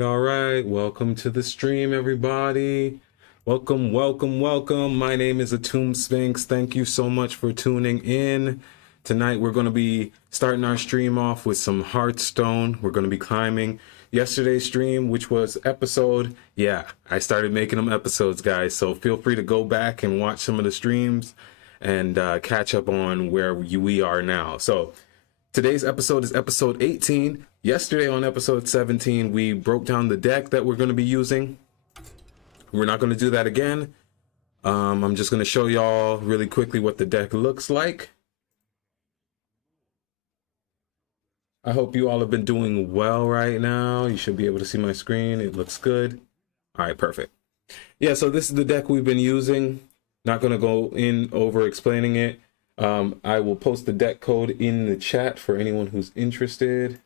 All right. Welcome to the stream, everybody. Welcome. My name is Atum Sphinx. Thank you so much for tuning in Tonight we're going to be starting our stream off with some Hearthstone. We're going to be climbing. Yesterday's stream, which was episode, yeah, I started making them episodes, guys. So feel free to go back and watch some of the streams and catch up on where we are now. So today's episode is episode 18. Yesterday on episode 17, we broke down the deck that we're going to be using. We're not going to do that again. I'm just going to show y'all really quickly what the deck looks like. I hope you all have been doing well right now. You should be able to see my screen. It looks good. All right, perfect. Yeah, so this is the deck we've been using. Not going to go in over explaining it. I will post the deck code in the chat for anyone who's interested.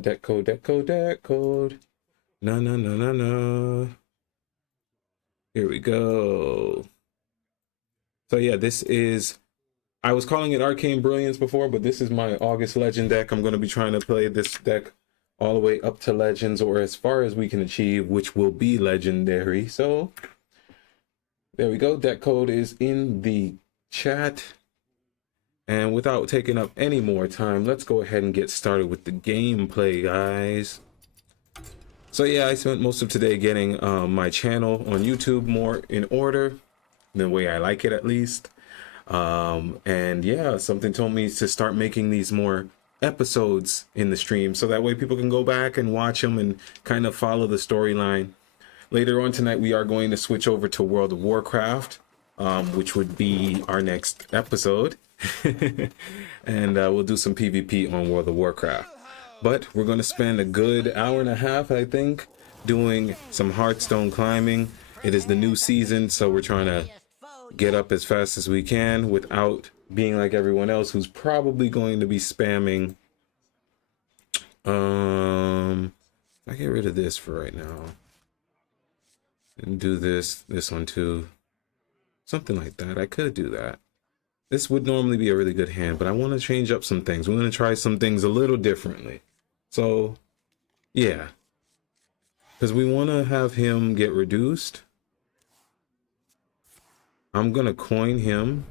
Deck code. No. Here we go. So yeah, this is, I was calling it Arcane Brilliance before, but this is my August Legend deck. I'm going to be trying to play this deck all the way up to Legends, or as far as we can achieve, which will be Legendary. So there we go. Deck code is in the chat. And without taking up any more time, let's go ahead and get started with the gameplay, guys. So yeah, I spent most of today getting my channel on YouTube more in order, the way I like it at least. And yeah, something told me to start making these more episodes in the stream, so that way people can go back and watch them and kind of follow the storyline. Later on tonight, we are going to switch over to World of Warcraft, which would be our next episode. And we'll do some PvP on World of Warcraft. But we're going to spend a good hour and a half, I think, doing some Hearthstone climbing. It is the new season, so we're trying to get up as fast as we can without being like everyone else who's probably going to be spamming. I get rid of this for right now and do this one too, something like that. I could do that. This would normally be a really good hand, but I want to change up some things. We're going to try some things a little differently. So yeah, because we want to have him get reduced. I'm going to coin him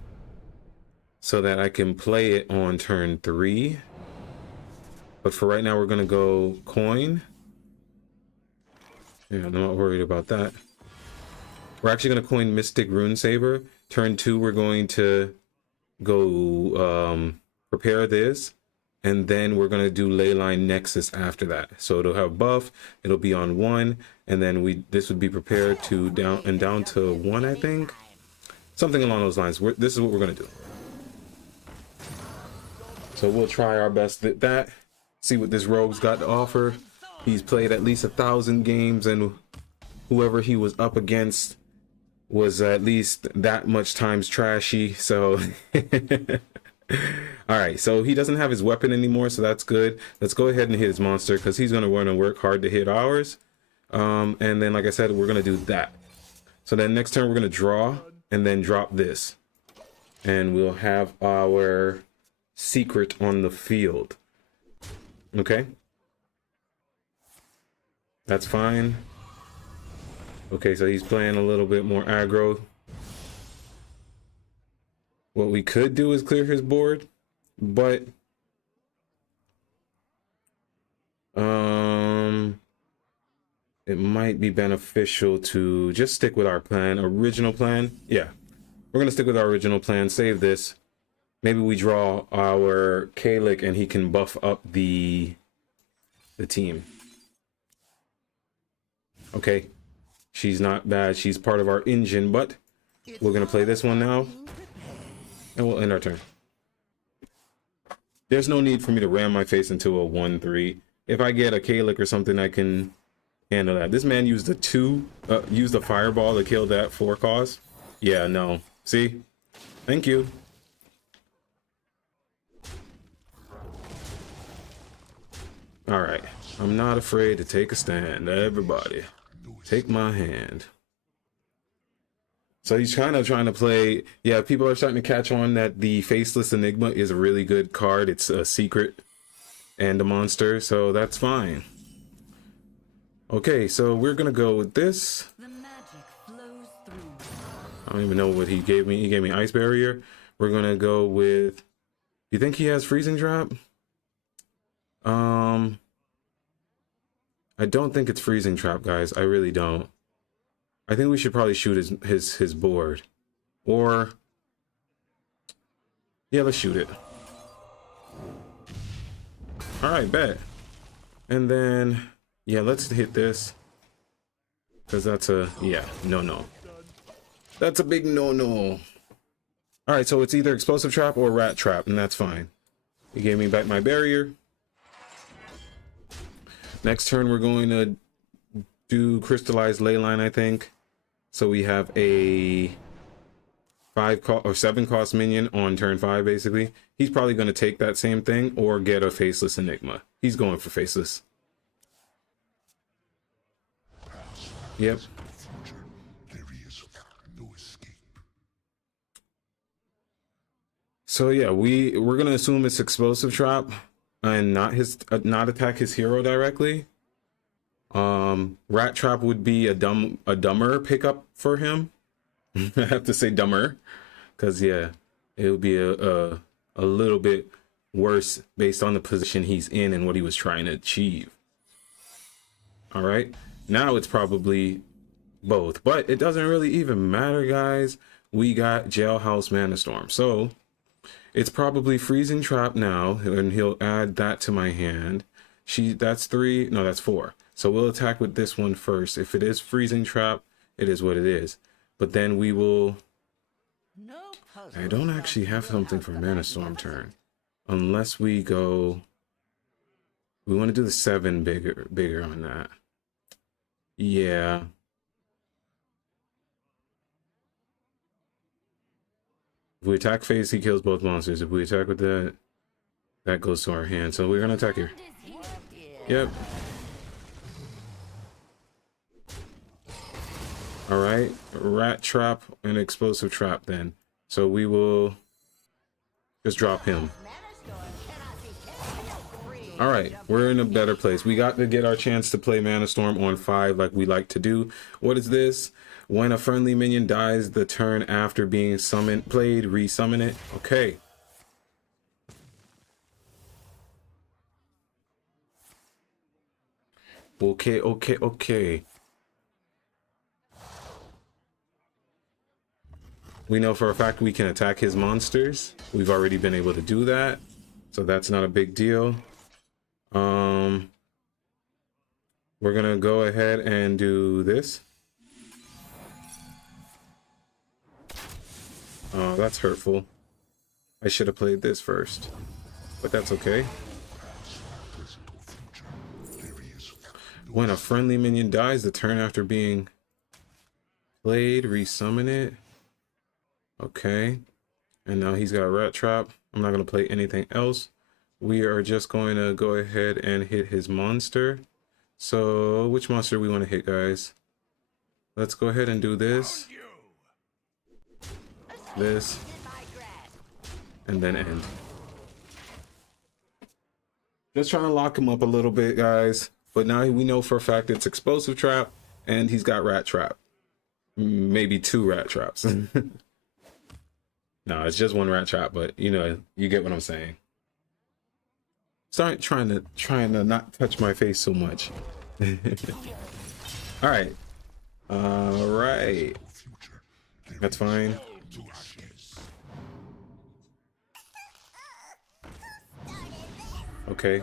so that I can play it on turn 3. But for right now, we're going to go coin. Yeah, I'm not worried about that. We're actually going to coin Mystic Runesaber. Turn 2, we're going to go prepare this. And then we're going to do Leyline Nexus after that. So it'll have buff. It'll be on 1. And then this would be prepared to down to 1, I think. Something along those lines. This is what we're going to do. So we'll try our best at that. See what this rogue's got to offer. He's played at least 1,000 games, and whoever he was up against was at least that much times trashy. So, all right. So he doesn't have his weapon anymore, so that's good. Let's go ahead and hit his monster, because he's going to want to work hard to hit ours. And then, like I said, we're going to do that. So then next turn, we're going to draw and then drop this. And we'll have our secret on the field. Okay. That's fine. Okay, so he's playing a little bit more aggro. What we could do is clear his board, but it might be beneficial to just stick with our plan, original plan. Yeah, we're gonna stick with our original plan. Save this. Maybe we draw our Kalik and he can buff up the team. Okay, she's not bad. She's part of our engine, but we're gonna play this one now, and we'll end our turn. There's no need for me to ram my face into a 1-3. If I get a Kalik or something, I can handle that. This man used used a fireball to kill that 4 cost. Yeah, no. See? Thank you. All right. I'm not afraid to take a stand. Everybody, take my hand. So he's kind of trying to play. Yeah, people are starting to catch on that the Faceless Enigma is a really good card. It's a secret and a monster, so that's fine. Okay, so we're gonna go with this. I don't even know what he gave me. He gave me Ice Barrier. we're gonna go with, you think he has freezing trap? I don't think it's freezing trap, guys. I really don't. I think we should probably shoot his board. Or yeah, let's shoot it. All right, bet. And then yeah, let's hit this. Because that's a, yeah, no. That's a big no. All right, so it's either explosive trap or rat trap, and that's fine. He gave me back my barrier. Next turn, we're going to do crystallized ley line, I think. So we have a 7 cost minion on turn 5, basically. He's probably going to take that same thing or get a faceless enigma. He's going for faceless. Yep. So yeah, we're gonna assume it's explosive trap and not attack his hero directly. Rat trap would be a dumber pickup for him. I have to say dumber, because yeah, it would be a little bit worse based on the position he's in and what he was trying to achieve. All right, now it's probably both, but it doesn't really even matter, guys. We got Jailhouse Mana Storm, so it's probably freezing trap now, and he'll add that to my hand. That's 3, no, that's 4. So we'll attack with this one first. If it is freezing trap, it is what it is. But then we will, I don't actually have something for Mana Storm turn, unless we go, we want to do the 7 bigger on that. Yeah. If we attack phase, he kills both monsters. If we attack with that, that goes to our hand. So we're gonna attack here. Yep. All right, rat trap and explosive trap then. So we will just drop him. All right, we're in a better place. We got to get our chance to play Mana Storm on 5 like we like to do. What is this? When a friendly minion dies the turn after being played, resummon it. Okay. Okay. We know for a fact we can attack his monsters. We've already been able to do that, so that's not a big deal. We're gonna go ahead and do this. Oh, that's hurtful. I should have played this first, but that's okay. When a friendly minion dies the turn after being played, resummon it. Okay. And now he's got a rat trap. I'm not going to play anything else. We are just going to go ahead and hit his monster. So which monster we want to hit, guys? Let's go ahead and do this. This. And then end. Just trying to lock him up a little bit, guys. But now we know for a fact it's explosive trap and he's got rat trap. Maybe 2 rat traps. No, it's just 1 rat trap, but you know, you get what I'm saying. Start trying to not touch my face so much. All right. All right. That's fine. Okay.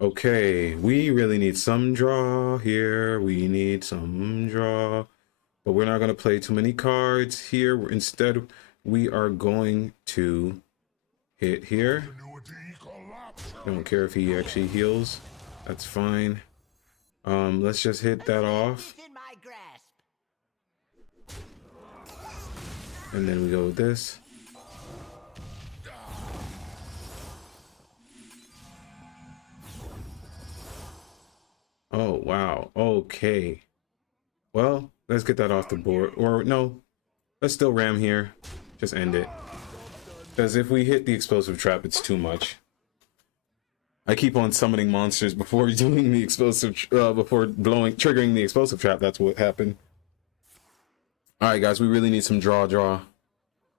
Okay, we really need some draw here. We need some draw, but we're not going to play too many cards here. Instead, we are going to hit here. I don't care if he actually heals. That's fine. Let's just hit that off. And then we go with this. Oh, wow. Okay. Well, let's get that off the board. Or no, let's still ram here. Just end it. Because if we hit the explosive trap, it's too much. I keep on summoning monsters before doing the explosive, before triggering the explosive trap. That's what happened. All right, guys, we really need some draw. Draw.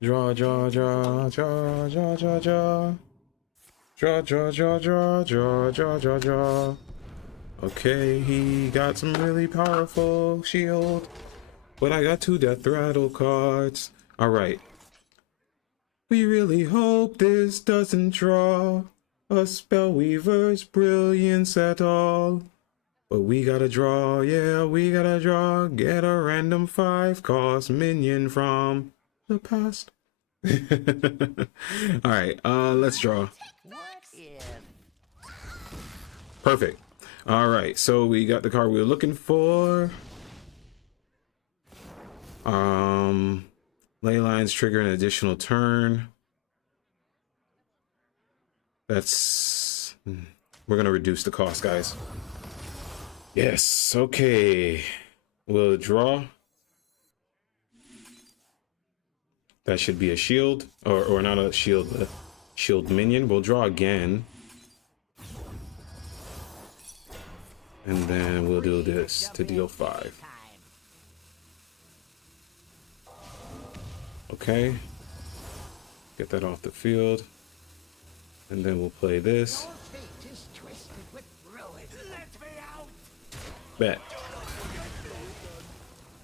Draw. Draw. Draw. Draw. Draw. Draw. Draw. Draw. Draw. Draw. Draw. Draw. Draw. Draw. Draw. Okay, he got some really powerful shield, but I got 2 death rattle cards. All right. We really hope this doesn't draw a Spellweaver's Brilliance at all. But we gotta draw, yeah, we gotta draw. Get a random 5-cost minion from the past. All right, let's draw. Perfect. All right, so we got the card we were looking for. Ley lines trigger an additional turn. That's... We're gonna reduce the cost, guys. Yes, okay. We'll draw. That should be a shield, or not a shield, a shield minion. We'll draw again. And then we'll do this to deal 5. Okay. Get that off the field. And then we'll play this. Bet.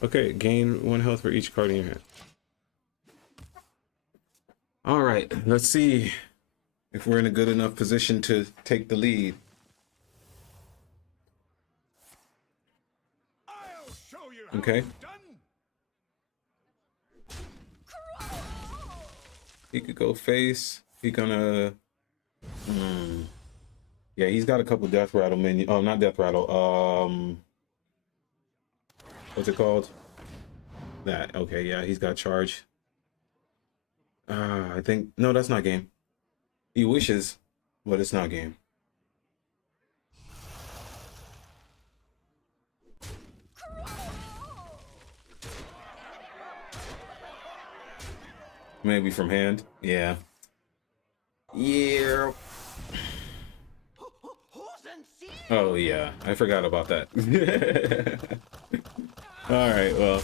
Okay, gain 1 health for each card in your hand. All right, let's see if we're in a good enough position to take the lead. Okay. He could go face. He gonna... Yeah, he's got a couple death rattle minions. Oh, not death rattle. What's it called? That. Okay, yeah, he's got charge. I think... No, that's not game. He wishes, but it's not game. Maybe from hand. Yeah. Yeah. Oh, yeah. I forgot about that. All right, well.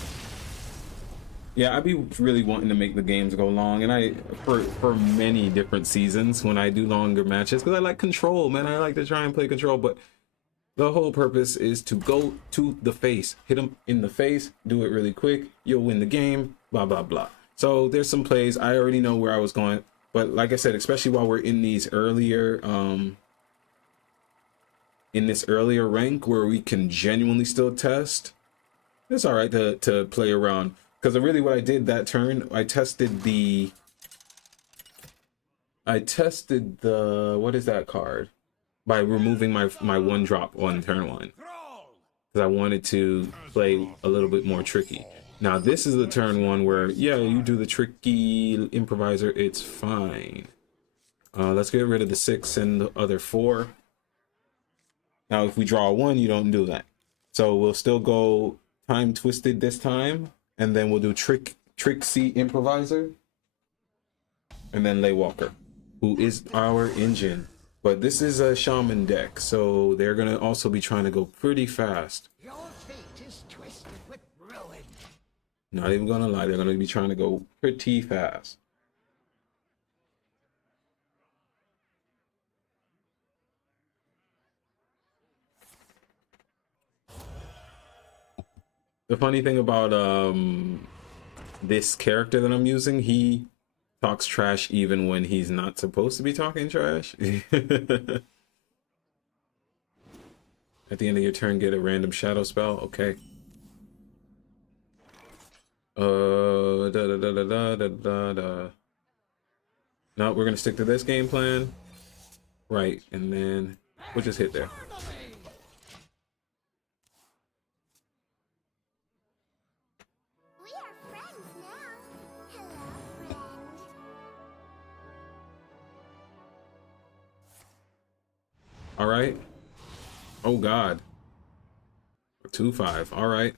Yeah, I'd be really wanting to make the games go long, and I for many different seasons when I do longer matches, because I like control, man. I like to try and play control, but the whole purpose is to go to the face, hit them in the face, do it really quick, you'll win the game, blah, blah, blah. So there's some plays. I already know where I was going, but like I said, especially while we're in these earlier, in this earlier rank where we can genuinely still test, it's all right to play around. Because really what I did that turn, I tested the, what is that card? By removing my 1-drop on turn 1. Because I wanted to play a little bit more tricky. Now this is the turn 1 where, yeah, you do the tricky improviser, it's fine. Let's get rid of the 6 and the other 4. Now if we draw 1, you don't do that. So we'll still go time twisted this time, and then we'll do tricksy improviser, and then Ley Walker, who is our engine. But this is a shaman deck, so they're gonna also be trying to go pretty fast. Not even gonna lie, they're gonna be trying to go pretty fast. The funny thing about this character that I'm using, he talks trash even when he's not supposed to be talking trash. At the end of your turn, get a random shadow spell. Okay. No, we're gonna stick to this game plan. Right, and then we'll just hit there. We are friends now. Hello, friend. All right. Oh God. 2/5. All right.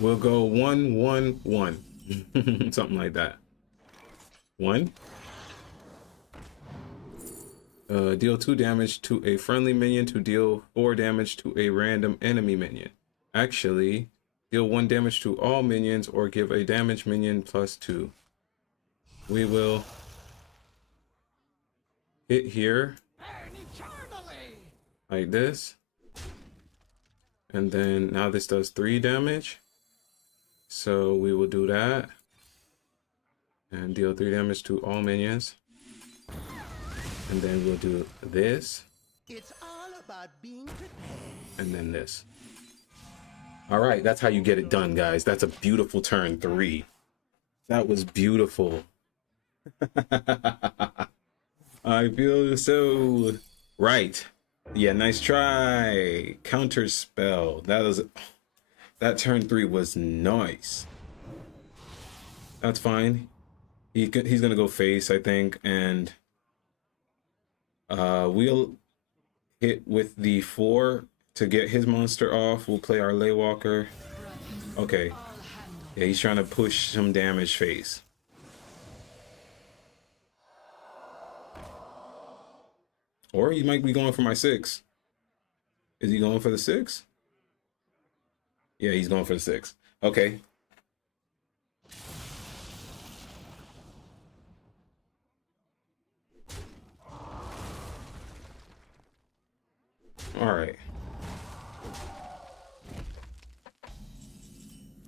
We'll go 1/1/1. Something like that. 1. Deal 2 damage to a friendly minion to deal 4 damage to a random enemy minion. actually deal 1 damage to all minions or give a damage minion +2. We will hit here like this. And then now this does 3 damage. So we will do that. And deal 3 damage to all minions. And then we'll do this. It's all about being prepared. And then this. All right, that's how you get it done, guys. That's a beautiful turn 3. That was beautiful. I feel so right. Yeah, nice try. Counter spell. That turn 3 was nice. That's fine. He's gonna go face, I think, and we'll hit with the 4 to get his monster off. We'll play our Ley Walker. Okay. Yeah, he's trying to push some damage face. Or he might be going for my 6. Is he going for the 6? Yeah, he's going for the 6. Okay. All right.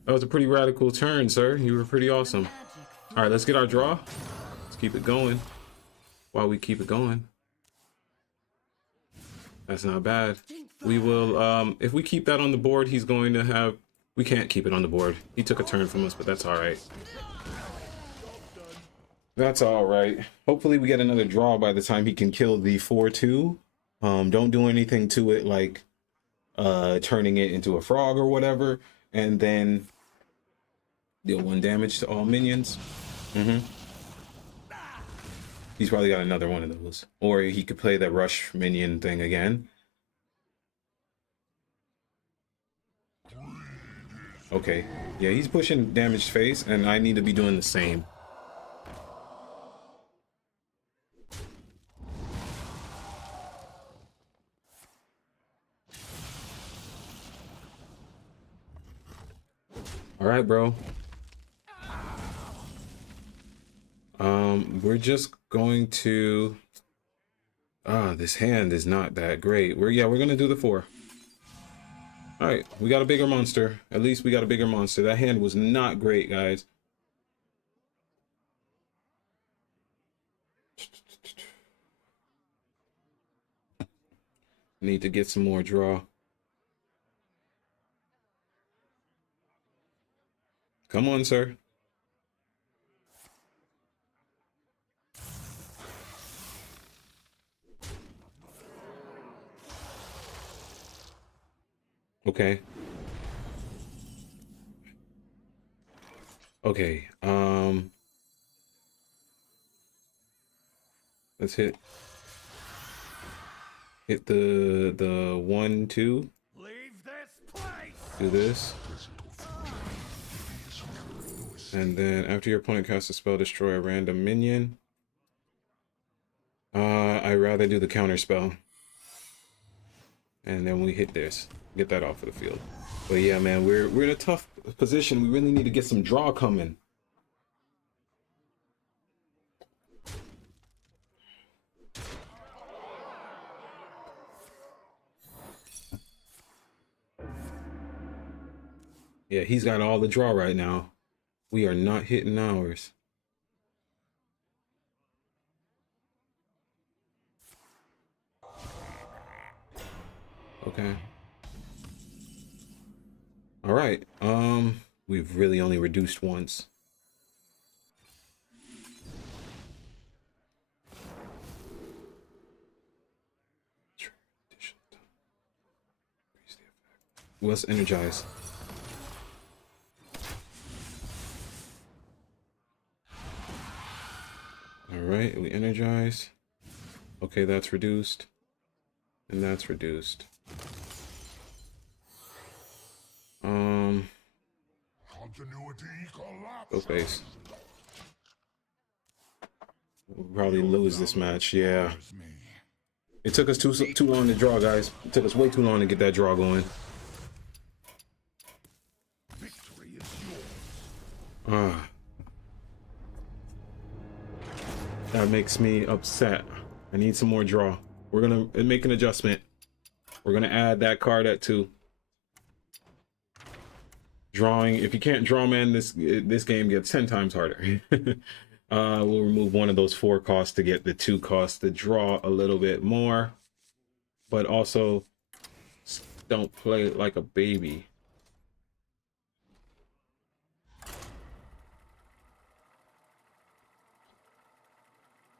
That was a pretty radical turn, sir. You were pretty awesome. All right, let's get our draw. Let's keep it going while we keep it going. That's not bad. We will, if we keep that on the board, he's going to have... We can't keep it on the board. He took a turn from us, but that's all right. That's all right. Hopefully we get another draw by the time he can kill the 4/2. Don't do anything to it like turning it into a frog or whatever. And then deal 1 damage to all minions. He's probably got another one of those. Or he could play that rush minion thing again. Okay. Yeah, he's pushing damaged face, and I need to be doing the same. All right, bro. We're just going to... this hand is not that great. We're gonna do the 4. All right, we got a bigger monster. At least we got a bigger monster. That hand was not great, guys. Need to get some more draw. Come on, sir. Okay. Okay. Let's hit the 1, 2. Leave this place. Do this. And then after your opponent casts a spell, destroy a random minion. I'd rather do the counter spell. And then we hit this. Get that off of the field. But yeah, man, we're in a tough position. We really need to get some draw coming. Yeah, he's got all the draw right now. We are not hitting ours. Okay. All right. We've really only reduced once. Let's energize. All right, we energize. Okay, that's reduced. And that's reduced. Go face. We'll probably lose this match, yeah. It took us too long to draw, guys. It took us way too long to get that draw going. Ah, that makes me upset. I need some more draw. We're gonna make an adjustment. We're gonna add that card at 2. Drawing. If you can't draw, man, this game gets 10 times harder. We'll remove one of those 4 costs to get the 2 costs to draw a little bit more, but also don't play like a baby.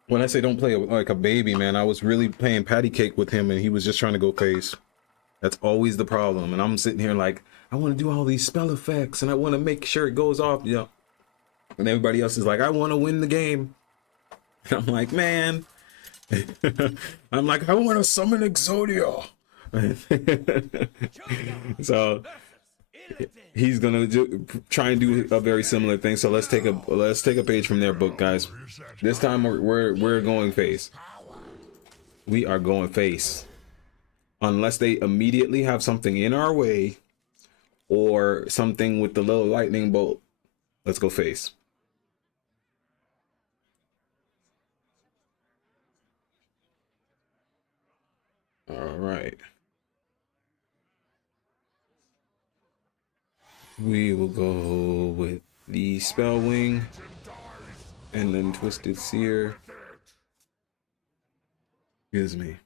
When I say don't play like a baby, man, I was really playing patty cake with him and he was just trying to go face. That's always the problem. And I'm sitting here like, I want to do all these spell effects and I want to make sure it goes off, you know. And everybody else is like, I want to win the game. And I'm like, man. I'm like, I want to summon Exodia. So he's gonna try and do a very similar thing. So let's take a page from their book, guys. This time we're going face. We are going face, unless they immediately have something in our way or something with the little lightning bolt. Let's go face. All right. We will go with the Spell Wing and then Twisted Seer. Excuse me.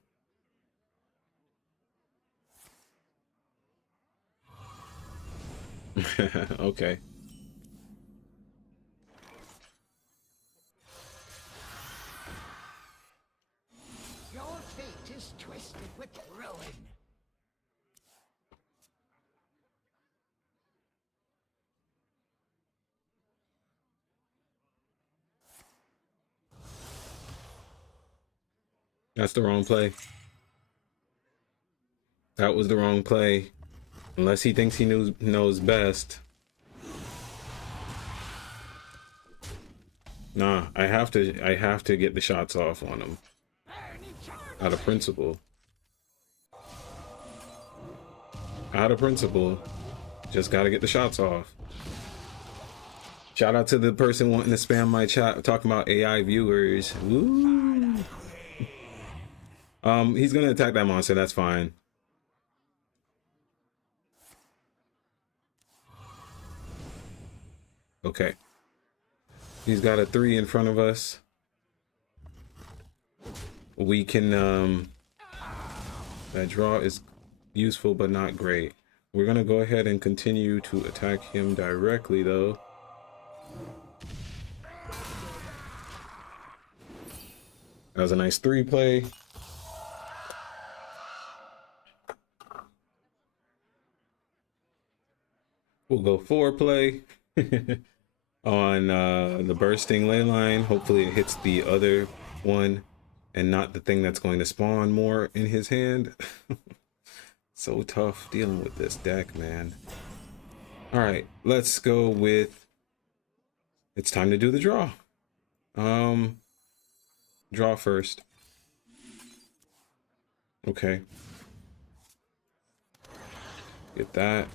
Okay. Your fate is twisted with ruin. That's the wrong play. That was the wrong play. Unless he thinks he knows best. Nah, I have to get the shots off on him. Out of principle. Out of principle. Just gotta get the shots off. Shout out to the person wanting to spam my chat talking about AI viewers. Woo. He's gonna attack that monster, that's fine. Okay. He's got a 3 in front of us. We can that draw is useful but not great. We're gonna go ahead and continue to attack him directly though. That was a nice 3 play. We'll go 4 play on the bursting ley line. Hopefully it hits the other one and not the thing that's going to spawn more in his hand. So tough dealing with this deck, man. All right, let's go with, it's time to do the draw. Draw first. Okay. Get that.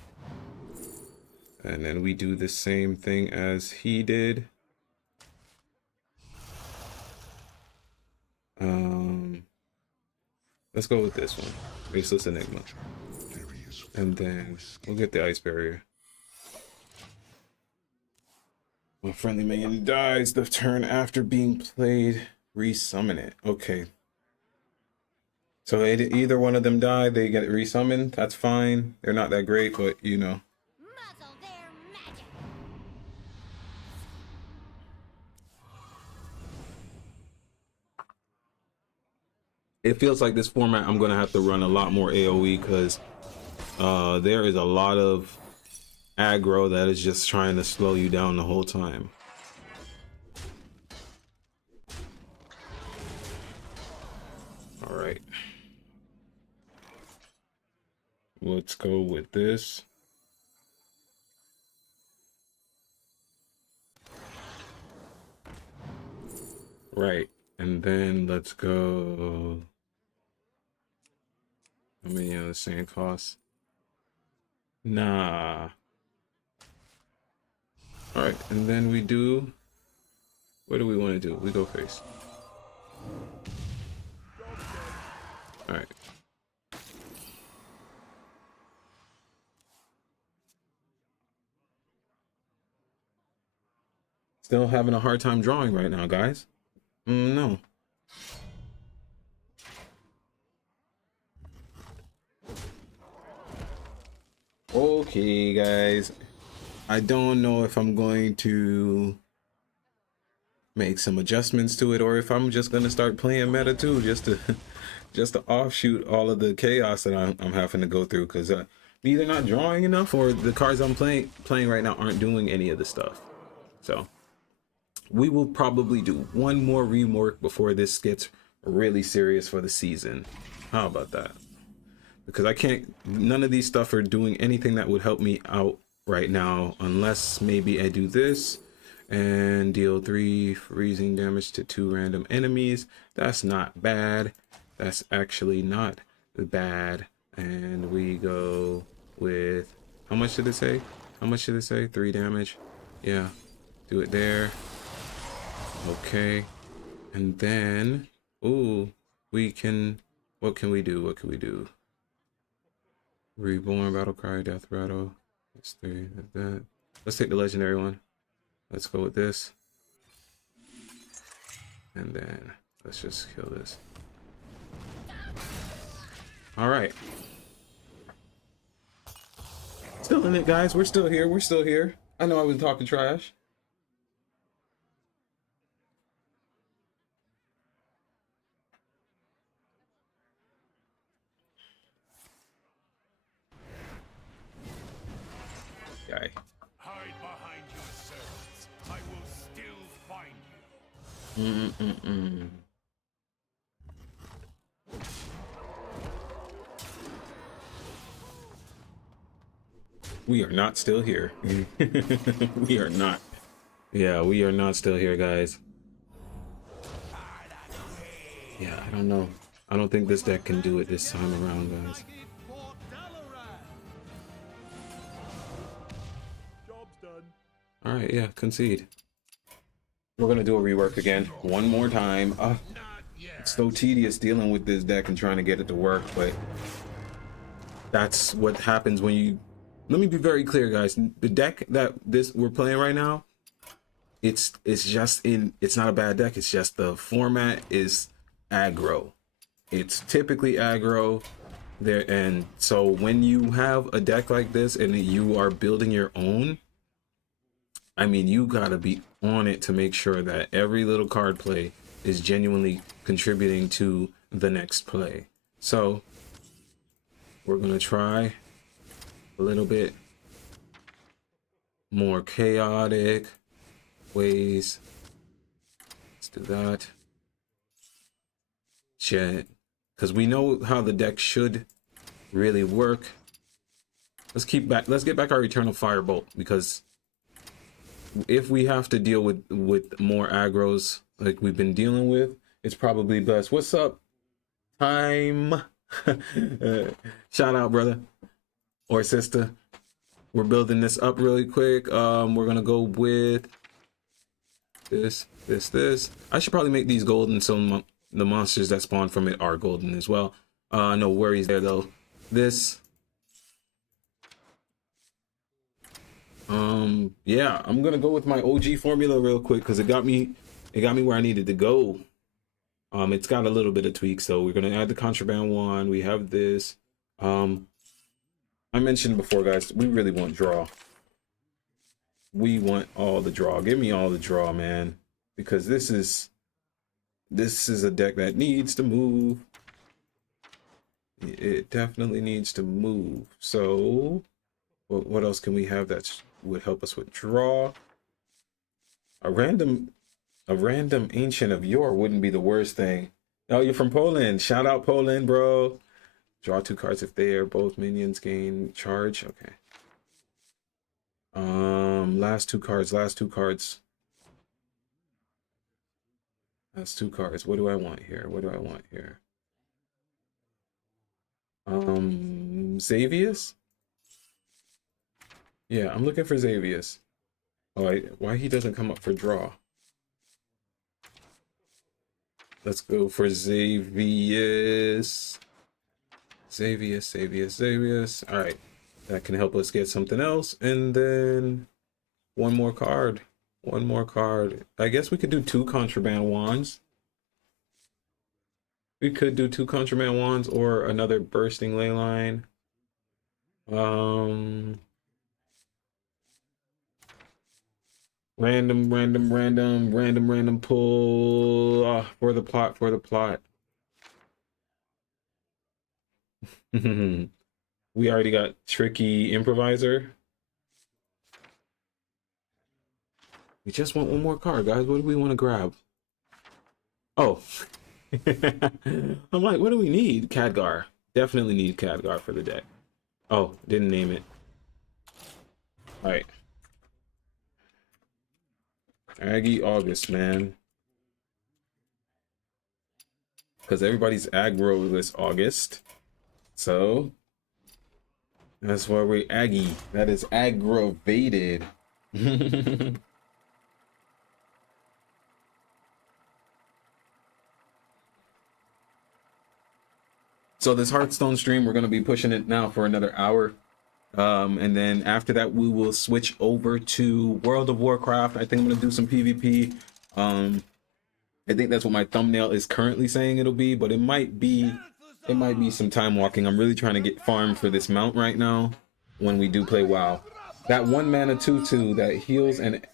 And then we do the same thing as he did. Let's go with this one. Faceless Enigma. And then we'll get the Ice Barrier. When a friendly minion dies the turn after being played, resummon it. Okay. So either one of them die, they get resummoned. That's fine. They're not that great, but you know. Muzzle their magic. It feels like this format I'm gonna have to run a lot more AoE because there is a lot of aggro that is just trying to slow you down the whole time. All right. Let's go with this. Right. And then let's go. How many of the same costs? Nah. All right. right, and then we do. What do we want to do? We go face. All right. Still having a hard time drawing right now, guys. No. Okay, guys. I don't know if I'm going to make some adjustments to it or if I'm just going to start playing meta too, just to just to offshoot all of the chaos that I'm having to go through, because I'm either not drawing enough or the cards I'm playing right now aren't doing any of the stuff. So we will probably do one more rework before this gets really serious for the season. How about that? Because I can't, none of these stuff are doing anything that would help me out right now, unless maybe I do this and deal 3 freezing damage to 2 random enemies. That's not bad. That's actually not bad. And we go with, how much did it say? How much did it say? 3 damage. Yeah, do it there. Okay. And then, ooh, we can, what can we do? What can we do? Reborn, Battle Cry, Death Rattle. That's 3, like that. Let's take the legendary one. Let's go with this. And then let's just kill this. All right. Still in it, guys. We're still here. We're still here. I know I was talking trash. Guy. Hide behind your servants. I will still find you. We are not still here. We are not. Yeah, we are not still here, guys. Yeah, I don't know. I don't think this deck can do it this time around, guys. Job's done. All right, yeah, concede. We're gonna do a rework again, one more time. It's so tedious dealing with this deck and trying to get it to work, but that's what happens when you. Let me be very clear, guys. The deck that we're playing right now, it's not a bad deck. It's just the format is aggro. It's typically aggro there, and so when you have a deck like this and you are building your own, I mean, you gotta be on it to make sure that every little card play is genuinely contributing to the next play. So we're gonna try a little bit more chaotic ways. Let's do that. Shit. Because we know how the deck should really work. Let's get back our Eternal Firebolt, because if we have to deal with more aggros like we've been dealing with, it's probably best. What's up, Time? Shout out, brother or sister. We're building this up really quick. We're gonna go with this. I should probably make these golden so the monsters that spawn from it are golden as well. No worries there though. This. Yeah, I'm gonna go with my OG formula real quick because it got me where I needed to go. It's got a little bit of tweaks, so we're gonna add the contraband one. We have this. I mentioned before, guys, we really want draw. We want all the draw. Give me all the draw, man, because this is a deck that needs to move. It definitely needs to move. So what else can we have that would help us with draw? A random ancient of yore wouldn't be the worst thing. Oh, you're from Poland. Shout out Poland, bro. Draw 2 cards if they are both minions, gain charge. Okay. Last two cards. What do I want here? Xavius? Yeah, I'm looking for Xavius. Oh, why he doesn't come up for draw? Let's go for Xavius. Xavius. All right, that can help us get something else, and then one more card. I guess we could do 2 contraband wands. We could do 2 contraband wands or another bursting ley line. Random pull for the plot. We already got tricky improviser. We just want one more card, guys. What do we want to grab? Oh. I'm like, what do we need? Khadgar. Definitely need Khadgar for the deck. Oh, didn't name it. All right. Aggie August, man. Because everybody's aggro this August. So that's why we're Aggie. That is aggravated. So this Hearthstone stream, we're going to be pushing it now for another hour. And then after that, we will switch over to World of Warcraft. I think I'm going to do some PvP. I think that's what my thumbnail is currently saying it'll be, but it might be some time walking. I'm really trying to get farmed for this mount right now when we do play WoW. That 1 mana 2/2 that heals and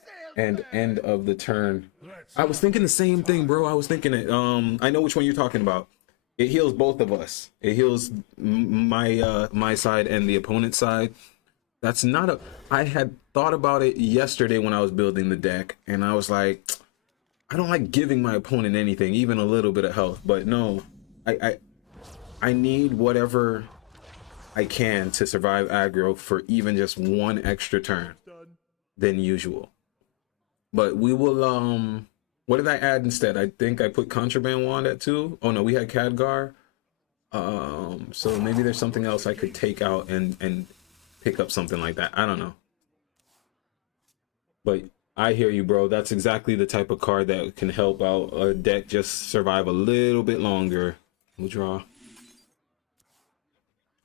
end of the turn. I was thinking the same thing, bro. I was thinking it. I know which one you're talking about. It heals both of us. It heals my side and the opponent's side. That's not a... I had thought about it yesterday when I was building the deck, and I was like, I don't like giving my opponent anything, even a little bit of health. But no, I need whatever I can to survive aggro for even just 1 extra turn than usual. But we will... What did I add instead? I think I put Contraband Wand at 2. Oh no, we had Khadgar. So maybe there's something else I could take out and pick up something like that. I don't know. But I hear you, bro. That's exactly the type of card that can help out a deck just survive a little bit longer. We'll draw.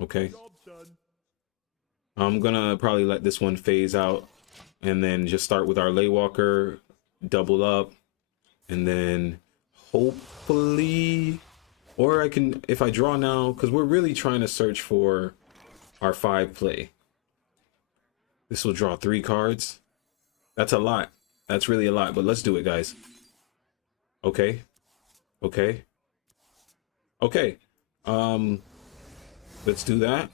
Okay. I'm gonna probably let this one phase out and then just start with our Laywalker, double up. And then hopefully, or I can, if I draw now, because we're really trying to search for our 5 play. This will draw 3 cards. That's a lot. That's really a lot, but let's do it, guys. Okay. Okay. Okay. Let's do that.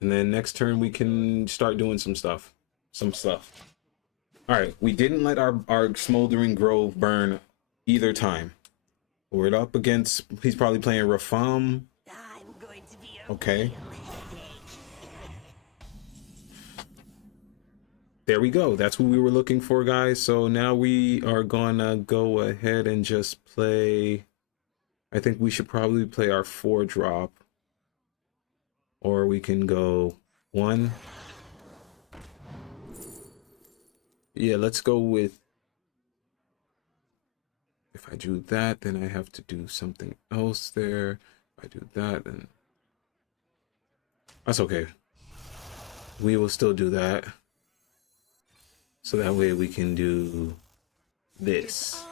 And then next turn we can start doing some stuff. All right. We didn't let our Smoldering Grove burn either time. We're up against, he's probably playing Rafam. Okay. There we go. That's what we were looking for, guys. So now we are gonna go ahead and just play. I think we should probably play our 4-drop. Or we can go 1. Yeah, let's go with... If I do that, then I have to do something else there. If I do that, then that's okay. We will still do that. So that way we can do this.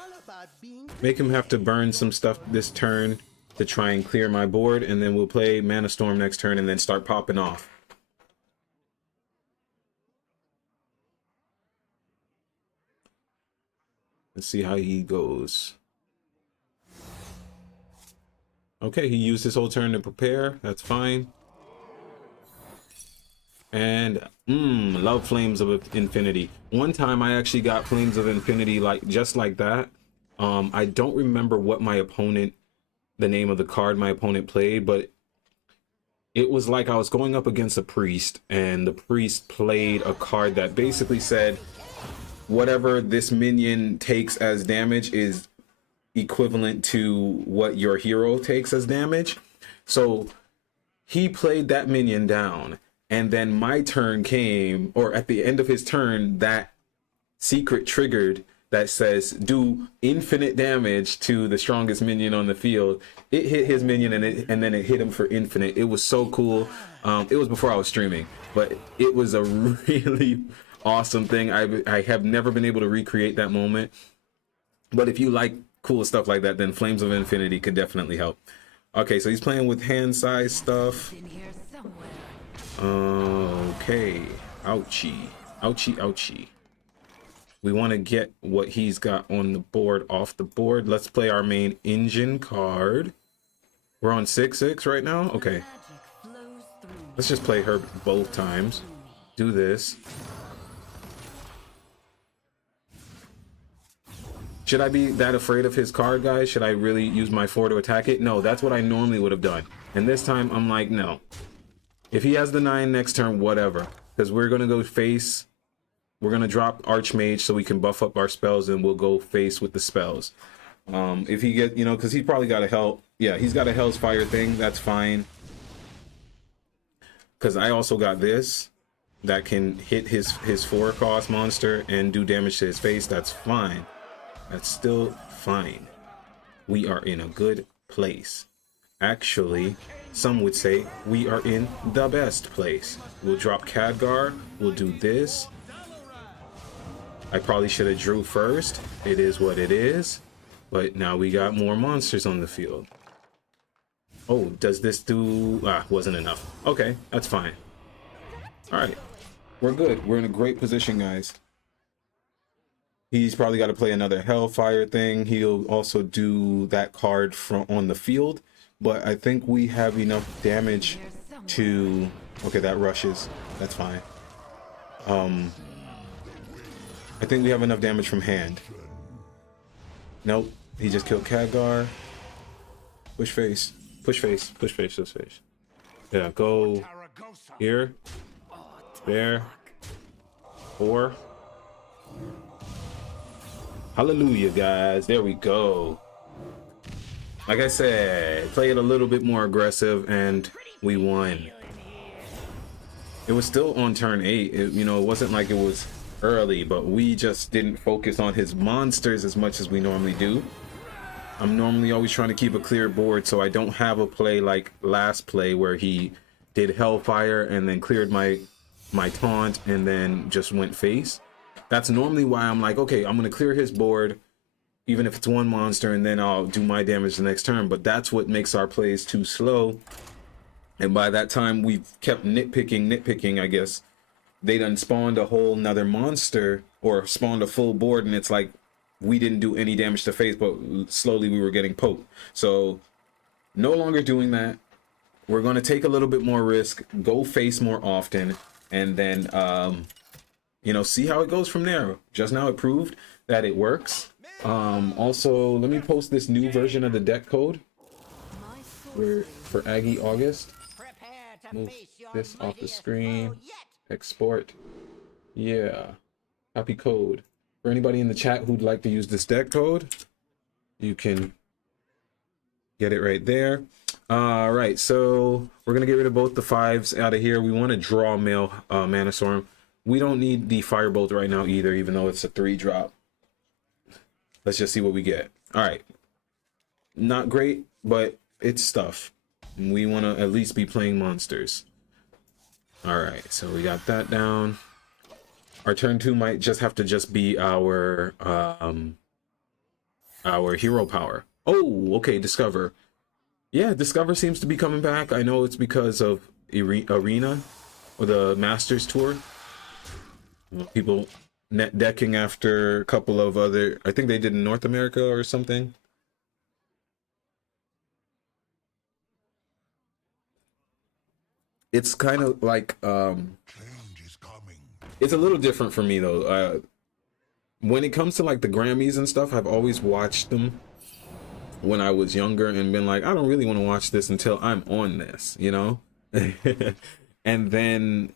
Make him have to burn some stuff this turn to try and clear my board, and then we'll play Mana Storm next turn and then start popping off. Let's see how he goes. Okay, he used his whole turn to prepare. That's fine. And love Flames of Infinity. One time I actually got Flames of Infinity just like that. I don't remember what the name of the card my opponent played, but it was like I was going up against a priest, and the priest played a card that basically said, whatever this minion takes as damage is equivalent to what your hero takes as damage. So he played that minion down, and then my turn came, or at the end of his turn, that secret triggered that says do infinite damage to the strongest minion on the field. It hit his minion and then it hit him for infinite. It was so cool. It was before I was streaming, but it was a really awesome thing. I have never been able to recreate that moment, but if you like cool stuff like that, then Flames of Infinity could definitely help. Okay, so he's playing with hand size stuff. Okay, ouchie, ouchie, ouchie. We want to get what he's got on the board off the board. Let's play our main engine card. We're on 6/6 right now. Okay, let's just play her both times. Do this. Should I be that afraid of his card, guys? Should I really use my 4 to attack it? No, that's what I normally would have done. And this time, I'm like, no. If he has the 9 next turn, whatever. Because we're going to go face. We're going to drop Archmage so we can buff up our spells, and we'll go face with the spells. If he get, you know, because he's probably got a Hell. Yeah, he's got a Hell's Fire thing. That's fine. Because I also got this. That can hit his 4-cost monster and do damage to his face. That's fine. That's still fine. We are in a good place. Actually, some would say we are in the best place. We'll drop Khadgar. We'll do this. I probably should have drew first. It is what it is. But now we got more monsters on the field. Oh, does this do... wasn't enough. Okay, that's fine. All right. We're good. We're in a great position, guys. He's probably got to play another Hellfire thing. He'll also do that card from on the field. But I think we have enough damage to... Okay, that rushes. That's fine. I think we have enough damage from hand. Nope. He just killed Khadgar. Push face. Push face. Push face. Push face. Yeah, go here. There. 4. Hallelujah, guys. There we go. Like I said, play it a little bit more aggressive and we won. It was still on turn 8. You know, it wasn't like it was early, but we just didn't focus on his monsters as much as we normally do. I'm normally always trying to keep a clear board, so I don't have a play like last play where he did Hellfire and then cleared my taunt and then just went face. That's normally why I'm like, okay, I'm going to clear his board, even if it's one monster, and then I'll do my damage the next turn. But that's what makes our plays too slow. And by that time, we've kept nitpicking, I guess. They done spawned a whole nother monster, or spawned a full board, and it's like, we didn't do any damage to face, but slowly we were getting poked. So, no longer doing that. We're going to take a little bit more risk, go face more often, and then... you know, see how it goes from there. Just now it proved that it works. Also, let me post this new version of the deck code for Aggie August. Move this off the screen. Export. Yeah. Copy code. For anybody in the chat who'd like to use this deck code, you can get it right there. All right, so we're going to get rid of both the 5s out of here. We want to draw male Mana Storm. We don't need the Firebolt right now either, even though it's a 3-drop. Let's just see what we get. All right. Not great, but it's stuff. We want to at least be playing monsters. All right, so we got that down. Our turn 2 might just have to just be our hero power. Oh, okay, Discover. Yeah, Discover seems to be coming back. I know it's because of Arena or the Masters Tour. People net decking after a couple of other, I think they did in North America or something. It's kind of like it's a little different for me though. When it comes to like the Grammys and stuff, I've always watched them when I was younger and been like, I don't really want to watch this until I'm on this, you know. And then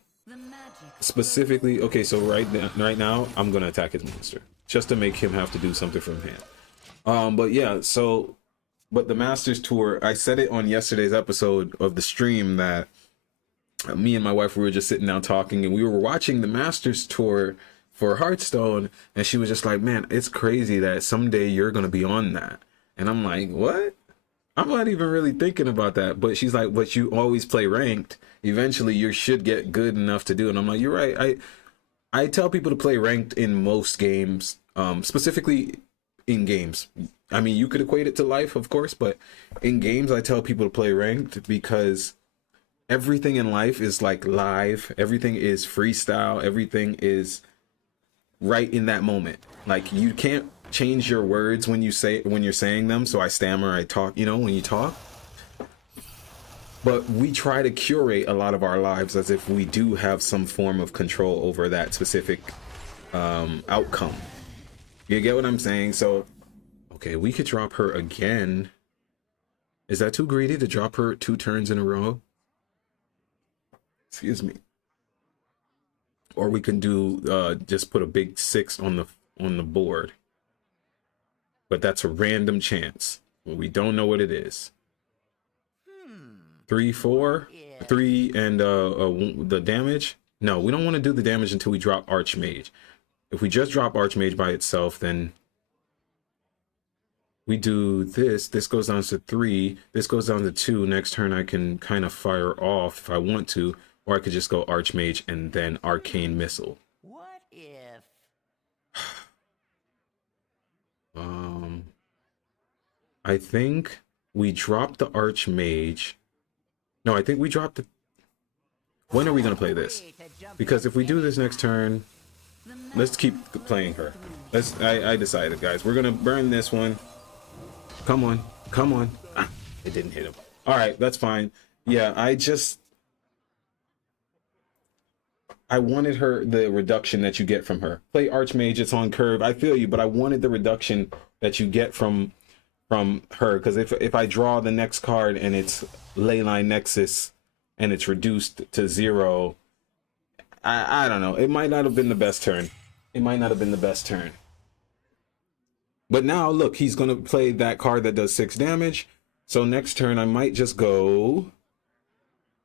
specifically, okay, so right now I'm gonna attack his monster just to make him have to do something from hand. But yeah, so but the Masters Tour, I said it on yesterday's episode of the stream that me and my wife, we were just sitting down talking, and we were watching the Masters Tour for Hearthstone, and she was just like, man, it's crazy that someday you're gonna be on that. And I'm like, what? I'm not even really thinking about that. But she's like, but you always play ranked. Eventually you should get good enough to do it. And I'm like, you're right. I tell people to play ranked in most games, specifically in games. I mean, you could equate it to life, of course, but in games, I tell people to play ranked because everything in life is like live. Everything is freestyle. Everything is right in that moment. Like, you can't change your words when you're saying them. So I stammer, I talk, you know, when you talk. But we try to curate a lot of our lives as if we do have some form of control over that specific outcome. You get what I'm saying? So, okay, we could drop her again. Is that too greedy to drop her 2 turns in a row? Excuse me. Or we can do just put a big 6 on the board. But that's a random chance. We don't know what it is. 3, 4, 3, and the damage. No, we don't want to do the damage until we drop Archmage. If we just drop Archmage by itself, then we do this. This goes down to 3. This goes down to 2. Next turn, I can kind of fire off if I want to, or I could just go Archmage and then Arcane Missile. What if? I think we dropped the Archmage. No, I think we dropped the... When are we going to play this? Because if we do this next turn, let's keep playing her. I decided, guys. We're going to burn this one. Come on. Come on. Ah, it didn't hit him. All right, that's fine. Yeah, I wanted the reduction that you get from her. Play Archmage, it's on curve. I feel you, but I wanted the reduction that you get from her, because if I draw the next card and it's Leyline Nexus and it's reduced to 0, I don't know. It might not have been the best turn. It might not have been the best turn. But now, look, he's going to play that card that does 6 damage. So next turn, I might just go...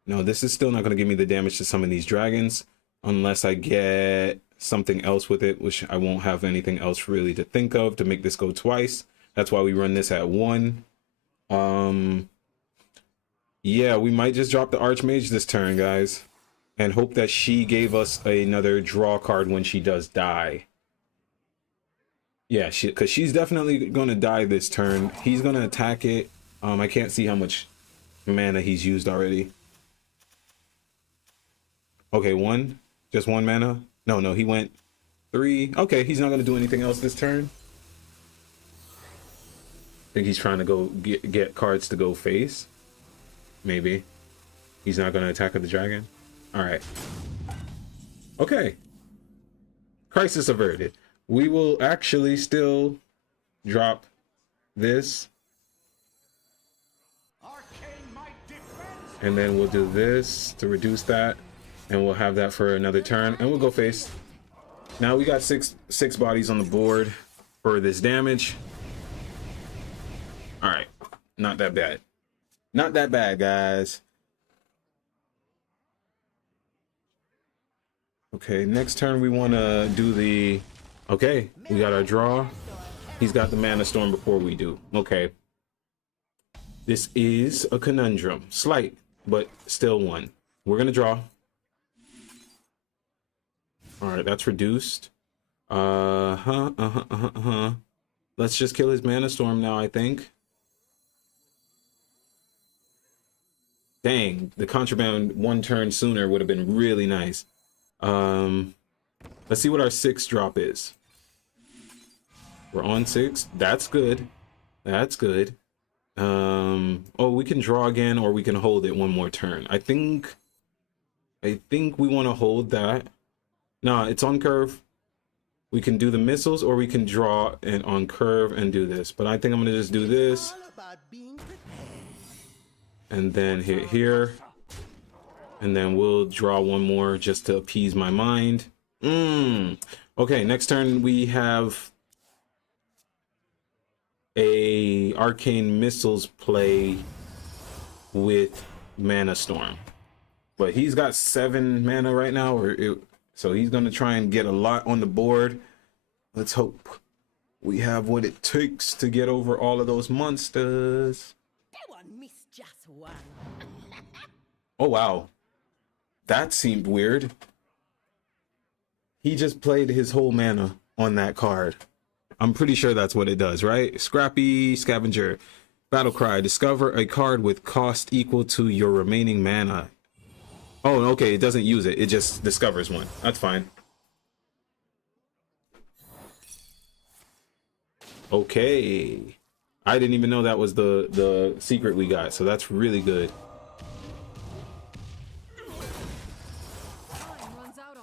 No, this is still not going to give me the damage to summon these dragons, unless I get something else with it, which I won't have anything else really to think of to make this go twice. That's why we run this at 1. Yeah, we might just drop the Archmage this turn, guys, and hope that she gave us another draw card when she does die. Yeah, because she's definitely going to die this turn. He's going to attack it. I can't see how much mana he's used already. Okay, 1. Just 1 mana? No, he went 3. Okay, he's not going to do anything else this turn. I think he's trying to go get cards to go face. Maybe. He's not going to attack with the dragon. All right. Okay. Crisis averted. We will actually still drop this. And then we'll do this to reduce that. And we'll have that for another turn. And we'll go face. Now we got six bodies on the board for this damage. All right. Not that bad. Not that bad, guys. Okay, next turn we want to do the... Okay, we got our draw. He's got the Mana Storm before we do. Okay. This is a conundrum. Slight, but still one. We're going to draw. All right, that's reduced. Let's just kill his Mana Storm now, I think. Dang, the contraband 1 turn sooner would have been really nice. Let's see what our 6 drop is. We're on 6. That's good. That's good. Oh, we can draw again, or we can hold it 1 more turn. I think we want to hold that. Nah, it's on curve. We can do the missiles, or we can draw and on curve and do this. But I think I'm gonna just do this. And then hit here. And then we'll draw 1 more just to appease my mind. Okay, next turn we have a Arcane Missiles play with Mana Storm. But he's got 7 mana right now, or So he's gonna try and get a lot on the board. Let's hope we have what it takes to get over all of those monsters. That one missed just one. Oh wow, that seemed weird. He just played his whole mana on that card. I'm pretty sure that's what it does, right? Scrappy Scavenger. Battle Cry. Discover a card with cost equal to your remaining mana. Oh, okay. It doesn't use it. It just discovers one. That's fine. Okay. I didn't even know that was the secret we got. So that's really good.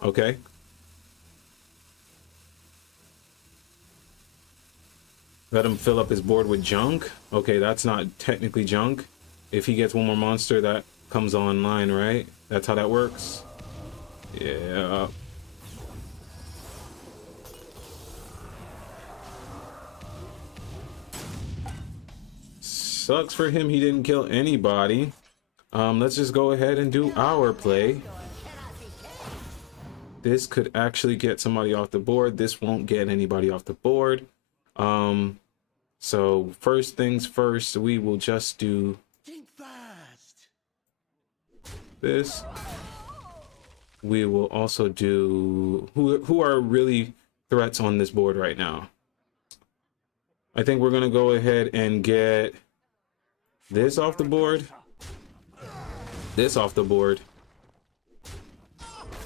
Okay. Let him fill up his board with junk. Okay, that's not technically junk. If he gets one more monster, that comes online, right? That's how that works. Yeah. Sucks for him he didn't kill anybody. Let's just go ahead and do our play. This could actually get somebody off the board. This won't get anybody off the board. So first things first, we will just do this. We will also do who are really threats on this board right now. I think we're gonna go ahead and get this off the board, this off the board,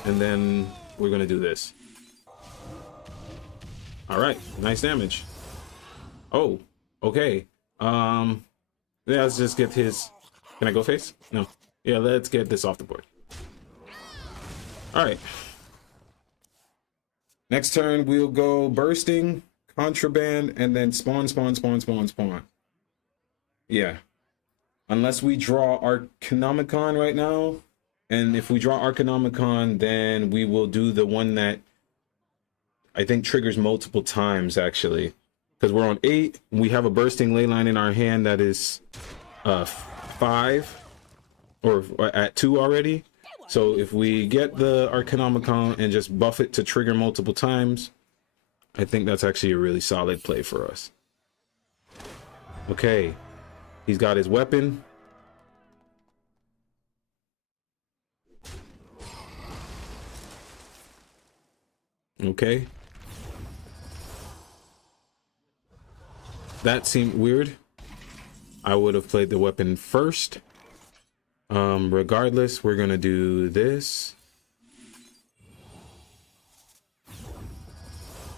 and then we're gonna do this. All right, nice damage. Oh, okay. Yeah, let's just get his. Can I go face? No. Yeah, let's get this off the board. All right. Next turn, we'll go bursting, contraband, and then spawn. Yeah. Unless we draw Arcanomicon right now. And if we draw Arcanomicon, then we will do the one that I think triggers multiple times, actually. Because we're on 8, we have a bursting leyline in our hand that is 5 or at 2 already. So if we get the Arcanomicon and just buff it to trigger multiple times, I think that's actually a really solid play for us. Okay, he's got his weapon. Okay. That seemed weird. I would have played the weapon first. Regardless, we're gonna do this.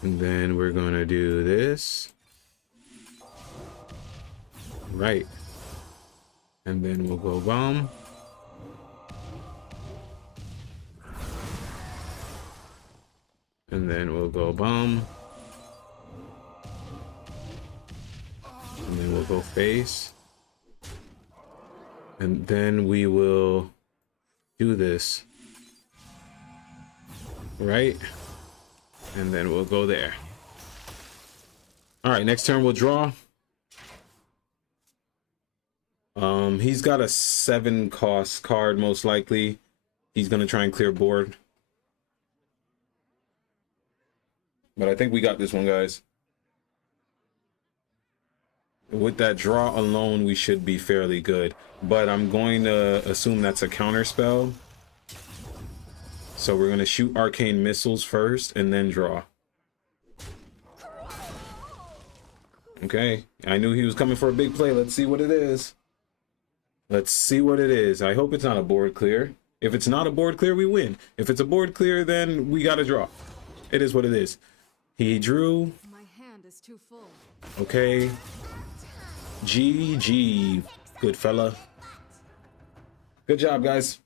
And then we're gonna do this. Right. And then we'll go bomb. And then we'll go bomb. And then we'll go face. And then we will do this. Right? And then we'll go there. All right, next turn we'll draw. He's got a 7 cost card, most likely. He's gonna try and clear board. But I think we got this one, guys. With that draw alone, we should be fairly good. But I'm going to assume that's a counter spell. So we're going to shoot arcane missiles first and then draw. Okay, I knew he was coming for a big play. Let's see what it is. Let's see what it is. I hope it's not a board clear. If it's not a board clear, we win. If it's a board clear, then we got to draw. It is what it is. He drew. My hand is too full. Okay. GG, good fella. Good job, guys.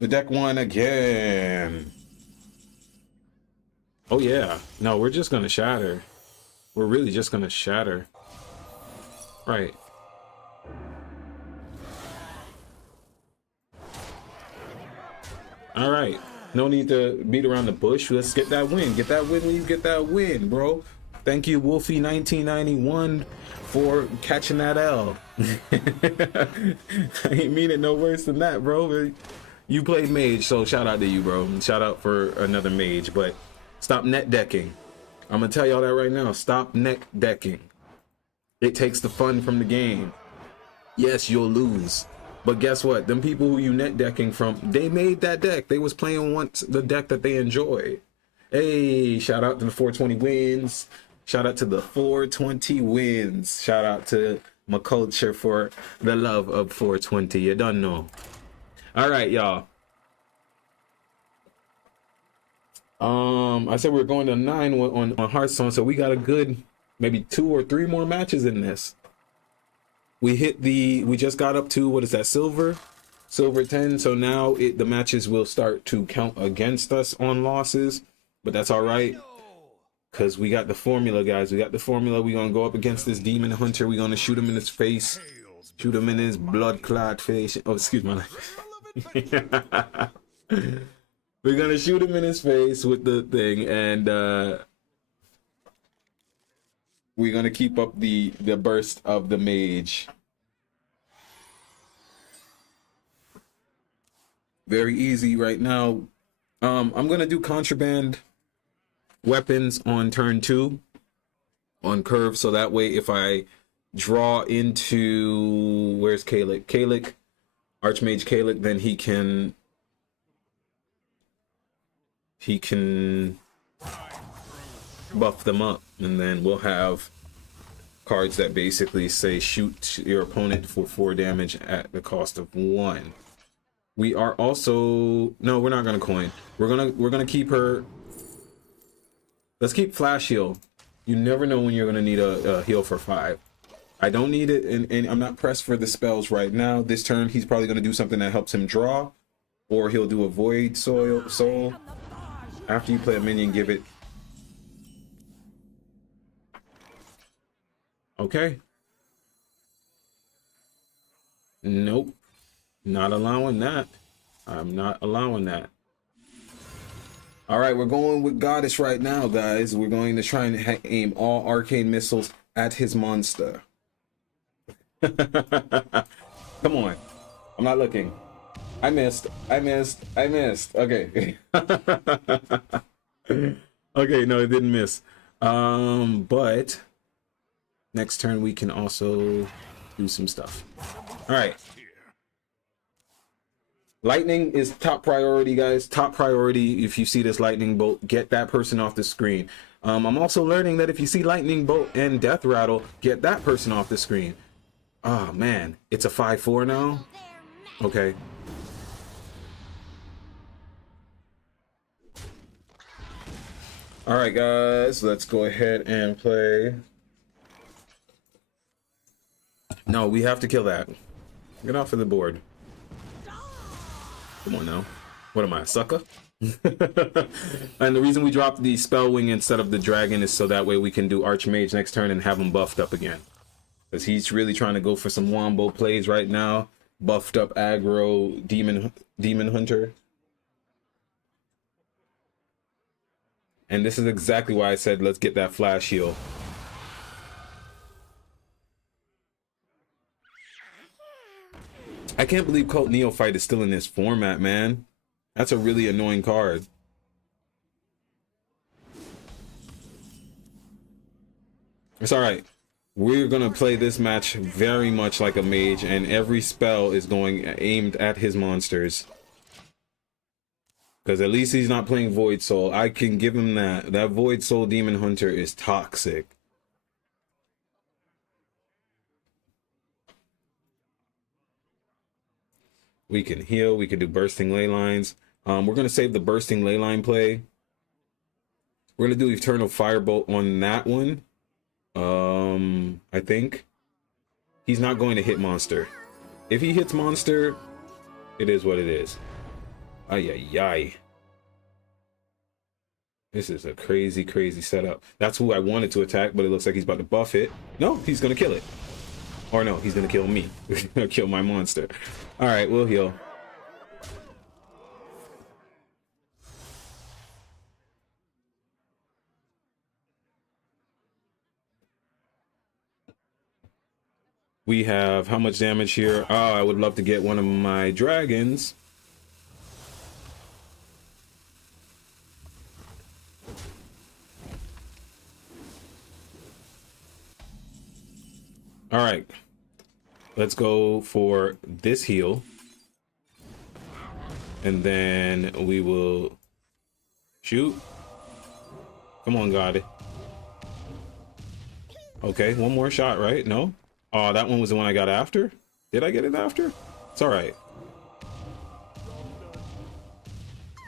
The deck won again. Oh yeah. No, we're just gonna shatter. We're really just gonna shatter. Right. All right. No need to beat around the bush. Let's get that win. Get that win when you get that win, bro. Thank you, Wolfie1991, for catching that L. I ain't mean it no worse than that, bro. You played mage, so shout out to you, bro. And shout out for another mage, but stop net decking. I'm gonna tell y'all that right now. Stop net decking. It takes the fun from the game. Yes, you'll lose, but guess what? Them people who you net decking from, they made that deck. They was playing once the deck that they enjoy. Hey, shout out to the 420 wins. Shout out to the 420 wins. Shout out to my culture for the love of 420. You don't know. All right, y'all. I said we are going to 9 on Hearthstone, so we got a good maybe 2 or 3 more matches in this. We just got up to, what is that, silver 10. So now the matches will start to count against us on losses, but that's all right, because we got the formula, guys. We got the formula. We're gonna go up against this demon hunter. We're gonna shoot him in his face, shoot him in his blood clot face. Oh, excuse my language. We're gonna shoot him in his face with the thing, and we're gonna keep up the burst of the mage. Very easy right now. I'm gonna do contraband weapons on turn 2 on curve, so that way if I draw into, where's Kalik? Archmage Kalik, then he can buff them up, and then we'll have cards that basically say shoot your opponent for 4 damage at the cost of 1. We are also, no, we're not gonna coin. We're gonna keep her. Let's keep flash heal. You never know when you're gonna need a heal for 5. I don't need it, and I'm not pressed for the spells right now. This turn he's probably gonna do something that helps him draw, or he'll do a void soul. After you play a minion, give it. Okay. Nope. Not allowing that. I'm not allowing that. All right, we're going with Goddess right now, guys. We're going to try and aim all arcane missiles at his monster. Come on. I'm not looking. I missed. Okay. Okay, no, it didn't miss. But next turn we can also do some stuff. All right. Lightning is top priority, guys. Top priority. If you see this lightning bolt, get that person off the screen. I'm also learning that if you see lightning bolt and death rattle, get that person off the screen. Oh man, it's a 5-4 now. Okay. All right, guys, let's go ahead and play. No, we have to kill that. Get off of the board. Come on now. What am I, a sucker? And the reason we dropped the spell wing instead of the dragon is so that way we can do Archmage next turn and have him buffed up again. Because he's really trying to go for some wombo plays right now. Buffed up aggro demon hunter. And this is exactly why I said let's get that flash heal. I can't believe Cult Neophyte is still in this format, man. That's a really annoying card. It's all right. We're going to play this match very much like a mage, and every spell is going aimed at his monsters. Because at least he's not playing Void Soul. I can give him that. That Void Soul Demon Hunter is toxic. We can heal. We can do Bursting Ley Lines. We're going to save the Bursting Ley Line play. We're going to do Eternal Firebolt on that one. I think. He's not going to hit monster. If he hits monster, it is what it is. Ay, ay, ay. This is a crazy, crazy setup. That's who I wanted to attack, but it looks like he's about to buff it. No, he's going to kill it. Or no, he's going to kill me. Kill my monster. All right, we'll heal. We have how much damage here? Oh, I would love to get one of my dragons. All right, let's go for this heal, and then we will shoot. Come on, God. Okay, one more shot, right? No? Oh, that one was the one I got after? Did I get it after? It's all right.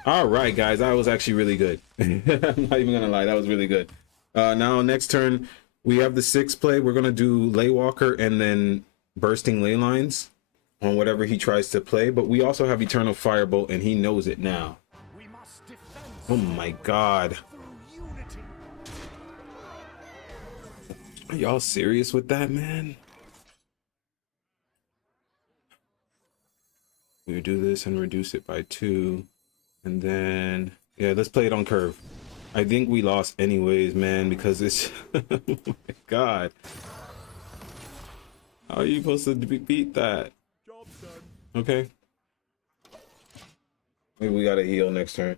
All right, guys, that was actually really good. I'm not even gonna lie, that was really good. Now, next turn, we have the 6 play. We're gonna do Ley Walker and then Bursting Ley Lines on whatever he tries to play. But we also have Eternal Firebolt, and he knows it now. We must defend Oh my God. through unity. Are y'all serious with that, man? We would do this and reduce it by 2. And then, yeah, let's play it on curve. I think we lost anyways, man, because it's... oh my God. How are you supposed to beat that? Job done. Okay. Maybe we gotta heal next turn.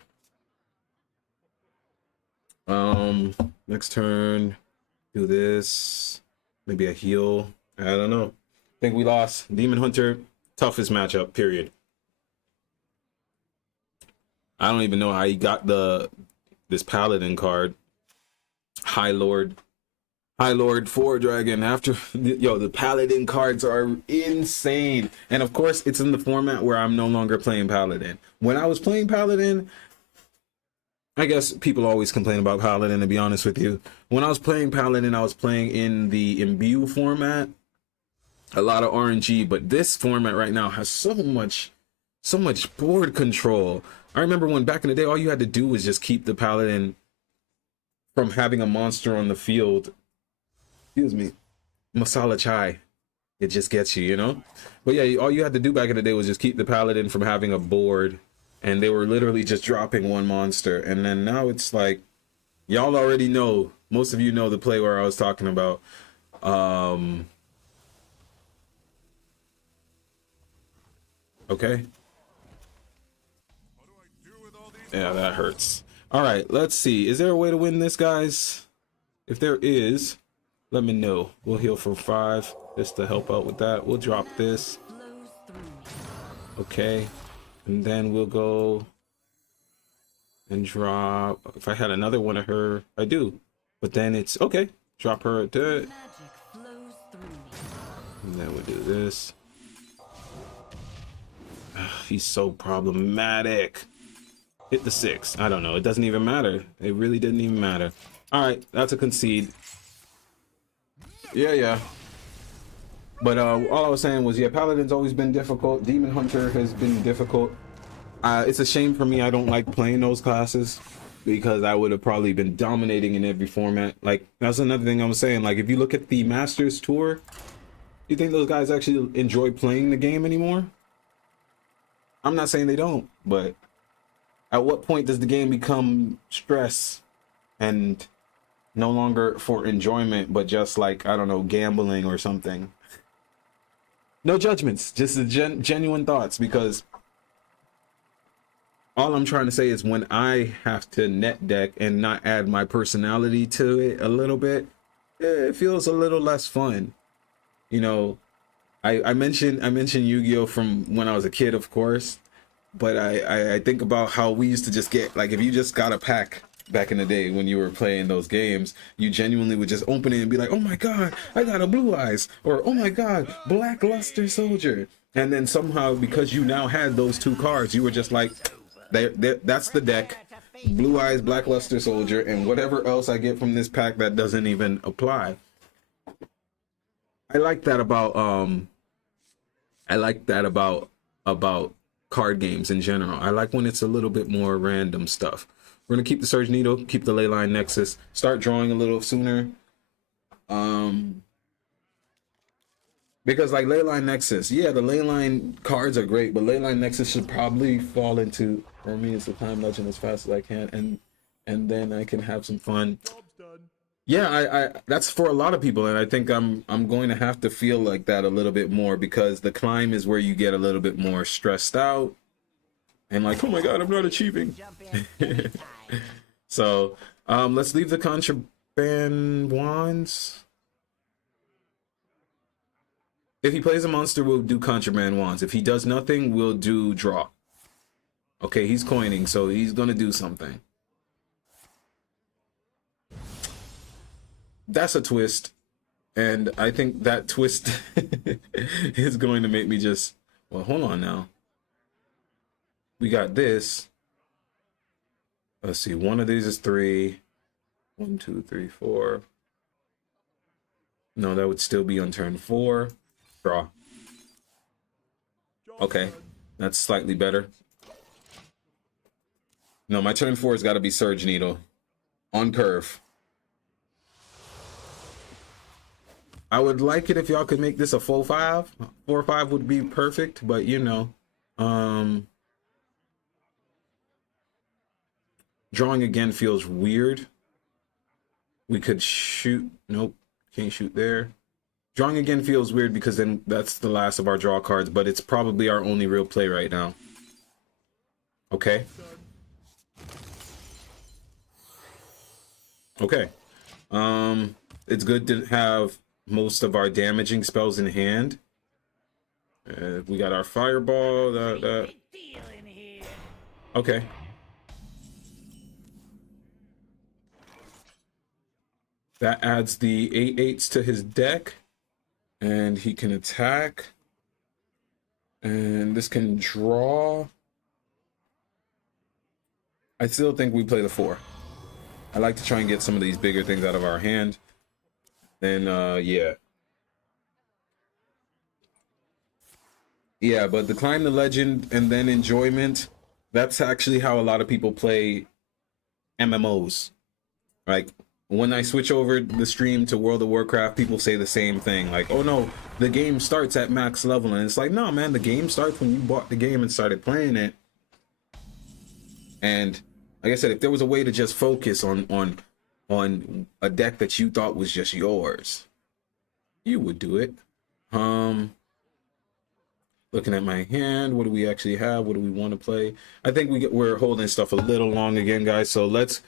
Next turn, do this. Maybe a heal. I don't know. I think we lost. Demon Hunter, toughest matchup, period. I don't even know how he got this Paladin card. High Lord 4 Dragon. After the Paladin cards are insane. And of course, it's in the format where I'm no longer playing Paladin. When I was playing Paladin, I guess people always complain about Paladin, to be honest with you. When I was playing Paladin, I was playing in the Imbue format. A lot of RNG, but this format right now has so much board control. I remember when back in the day, all you had to do was just keep the Paladin from having a monster on the field. Excuse me. Masala chai. It just gets you, you know? But yeah, all you had to do back in the day was just keep the Paladin from having a board. And they were literally just dropping one monster. And then now it's like, y'all already know. Most of you know the play where I was talking about. Okay. Yeah, that hurts. All right, let's see. Is there a way to win this, guys? If there is, let me know. We'll heal for 5 just to help out with that. We'll drop this. Okay. And then we'll go and drop. If I had another one of her, I do. But then it's okay. Drop her at that. And then we'll do this. He's so problematic. Hit the 6. I don't know. It doesn't even matter. It really didn't even matter. All right, that's a concede. Yeah. But all I was saying was, yeah, Paladin's always been difficult. Demon Hunter has been difficult. It's a shame for me. I don't like playing those classes because I would have probably been dominating in every format. Like, that's another thing I was saying. Like, if you look at the Masters Tour, you think those guys actually enjoy playing the game anymore? I'm not saying they don't, but at what point does the game become stress and no longer for enjoyment, but just like, I don't know, gambling or something? No judgments, just the genuine thoughts, because all I'm trying to say is when I have to net deck and not add my personality to it a little bit, it feels a little less fun. You know, I mentioned Yu-Gi-Oh! From when I was a kid, of course, but I think about how we used to just get, like, if you just got a pack back in the day when you were playing those games, you genuinely would just open it and be like, oh my God, I got a Blue Eyes, or oh my God, Black Luster Soldier. And then somehow, because you now had those 2 cards, you were just like, that's the deck, Blue Eyes, Black Luster Soldier, and whatever else I get from this pack that doesn't even apply. I like that about card games in general. I like when it's a little bit more random stuff. We're gonna keep the Surge Needle, keep the Leyline Nexus, start drawing a little sooner. Because like Leyline Nexus, yeah, the Leyline cards are great, but Leyline Nexus should probably fall into, for me, it's the Time Legend as fast as I can, and then I can have some fun. Yeah, I that's for a lot of people, and I think I'm going to have to feel like that a little bit more, because the climb is where you get a little bit more stressed out and like, oh my God, I'm not achieving. So let's leave the contraband wands. If he plays a monster, we'll do Contraband Wands. If he does nothing, we'll do draw. Okay, he's coining, so he's gonna do something. That's a twist. And I think that twist is going to make me just, well, hold on now. We got this. Let's see, one of these is 3. 1, 2, 3, 4. No, that would still be on turn 4. Draw. Okay, that's slightly better. No, my turn 4 has got to be Surge Needle on curve. I would like it if y'all could make this a full 5. 4 or 5 would be perfect, but you know, drawing again feels weird. We could shoot. Nope, can't shoot there. Drawing again feels weird because then that's the last of our draw cards, but it's probably our only real play right now. Okay. Okay. It's good to have most of our damaging spells in hand. We got our fireball. Okay. That adds the 8/8s to his deck. And he can attack. And this can draw. I still think we play the 4. I like to try and get some of these bigger things out of our hand. Then, yeah. Yeah, but the Climb the Legend and then Enjoyment, that's actually how a lot of people play MMOs. Like, when I switch over the stream to World of Warcraft, people say the same thing. Like, oh no, the game starts at max level. And it's like, no, man, the game starts when you bought the game and started playing it. And like I said, if there was a way to just focus on a deck that you thought was just yours, you would do it. Looking at my hand, what do we actually have? What do we want to play? I think we're holding stuff a little long again, guys. So let's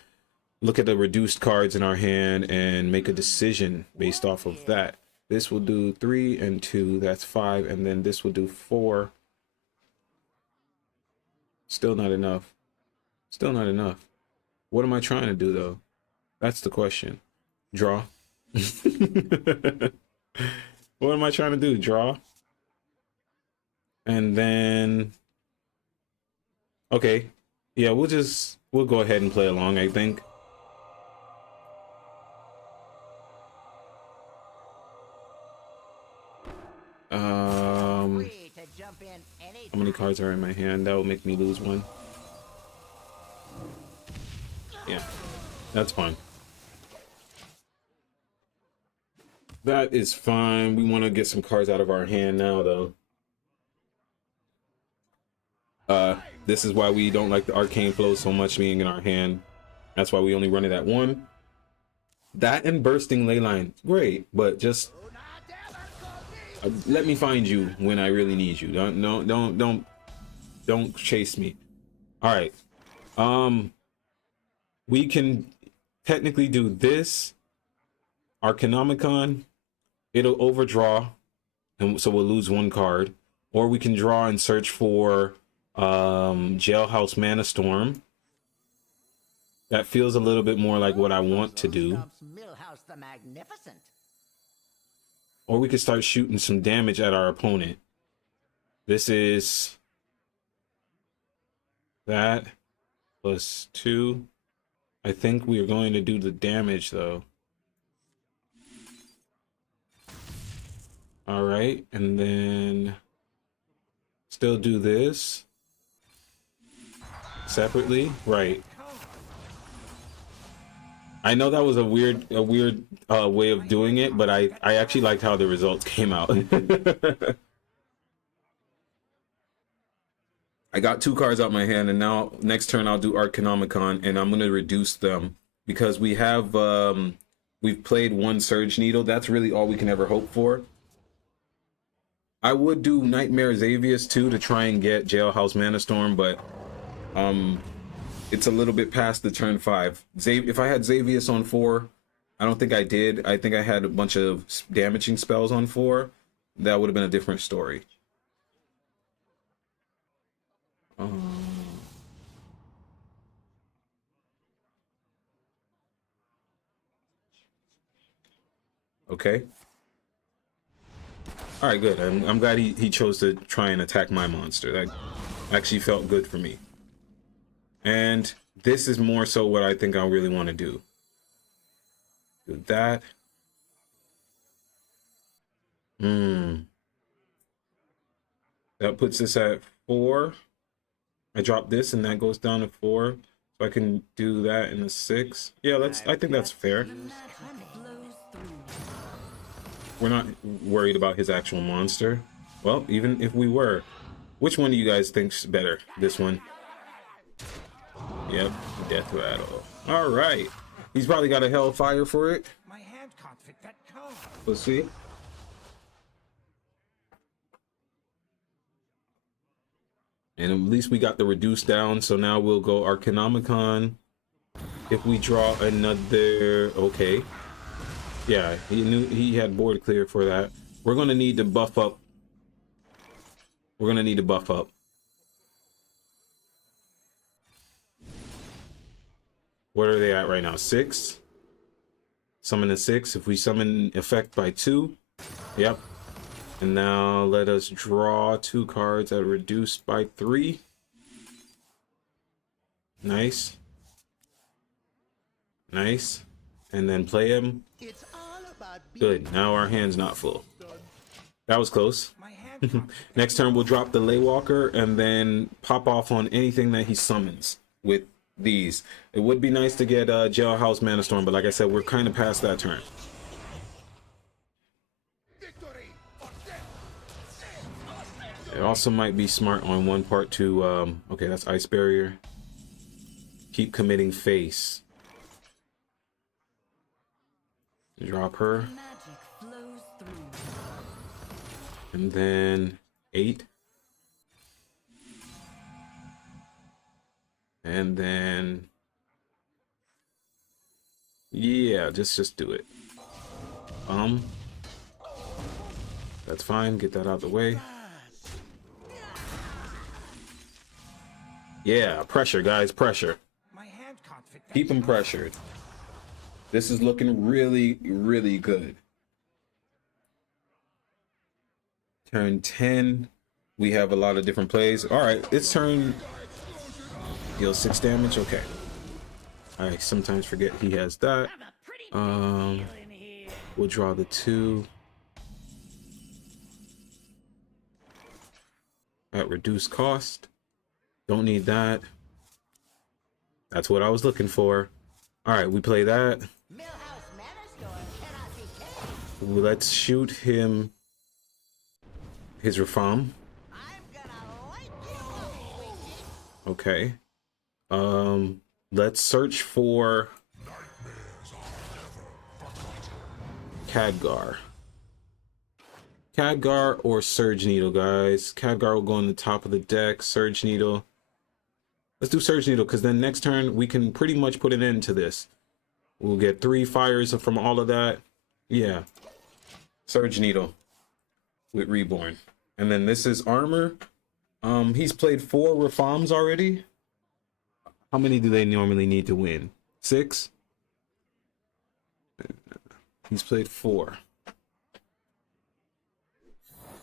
look at the reduced cards in our hand and make a decision based off of that. This will do 3 and 2. That's 5. And then this will do 4. Still not enough. Still not enough. What am I trying to do, though? That's the question. Draw. What am I trying to do? Draw. And then... Okay. Yeah, we'll go ahead and play along, I think. How many cards are in my hand? That will make me lose 1. Yeah, that's fine. That is fine. We want to get some cards out of our hand now, though. This is why we don't like the arcane flow so much being in our hand. That's why we only run it at 1. That and bursting ley line, great, but just let me find you when I really need you. Don't chase me. All right. We can technically do this. Arcanomicon. It'll overdraw, and so we'll lose 1 card. Or we can draw and search for Jailhouse Mana Storm. That feels a little bit more like what I want to do. Or we could start shooting some damage at our opponent. This is that plus 2. I think we are going to do the damage, though. All right, and then still do this separately, right? I know that was a weird way of doing it, but I actually liked how the results came out. I got 2 cards out my hand, and now next turn I'll do Arcanomicon, and I'm going to reduce them because we have we've played 1 Surge Needle. That's really all we can ever hope for. I would do Nightmare Xavius too to try and get Jailhouse Mana Storm, but it's a little bit past the turn 5. If I had Xavius on 4, I don't think I did. I think I had a bunch of damaging spells on 4. that would have been a different story. Okay. All right, good. I'm glad he chose to try and attack my monster. That actually felt good for me. And this is more so what I think I really want to do. Do that. That puts us at 4. I drop this and that goes down to 4. So I can do that in a 6. Yeah, I think that's fair. We're not worried about his actual monster. Well, even if we were, which one do you guys think's better? This one? Yep, Death Rattle. All right. He's probably got a Hellfire for it. My hand can't fit that card. We'll see. And at least we got the reduce down, so now we'll go Arcanomicon. If we draw another... Okay. Yeah, he knew he had board clear for that. We're going to need to buff up. We're going to need to buff up. What are they at right now? 6? Summon a 6. If we summon effect by 2. Yep. And now let us draw 2 cards that are reduced by 3. Nice. Nice. And then play him. It's all about Good. Now our hand's not full. That was close. my hand can't fit Next turn we'll drop the Laywalker and then pop off on anything that he summons with these. It would be nice to get Jailhouse Mana Storm, but like I said, we're kind of past that turn. Victory or death. It also might be smart on one part to okay, that's Ice Barrier. Keep committing face. Drop her. Magic flows through. And then 8. And then yeah, just do it. That's fine. Get that out of the way. Yeah, pressure, guys, pressure. my hand can't fit that. Keep him pressured. This is looking really, really good. Turn 10. We have a lot of different plays. All right, it's turn. Deal 6 damage. Okay. I sometimes forget he has that. We'll draw the 2. At reduced cost. Don't need that. That's what I was looking for. All right, we play that. Millhouse Mana Storm cannot be killed. Let's shoot him his Rafam. I'm gonna light you up, Squeaky. Okay. Let's search for Khadgar. Khadgar or Surge Needle, guys. Khadgar will go on the top of the deck. Surge Needle. Let's do Surge Needle, because then next turn we can pretty much put an end to this. We'll get 3 fires from all of that. Yeah. Surge Needle with Reborn. And then this is Armor. He's played 4 Rafams already. How many do they normally need to win? 6? He's played 4.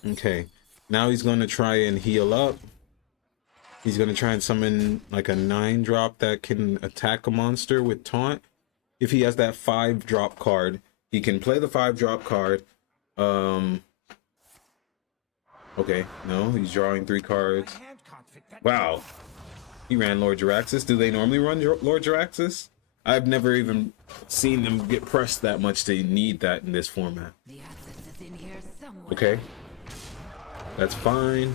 Okay. Now he's going to try and heal up. He's going to try and summon like a 9-drop that can attack a monster with Taunt. If he has that 5-drop card, he can play the 5-drop card. Okay, no, he's drawing 3 cards. My hand can't fit that. Wow. He ran Lord Jaraxxus. Do they normally run Lord Jaraxxus? I've never even seen them get pressed that much to need that in this format. The access is in here somewhere. Okay. That's fine.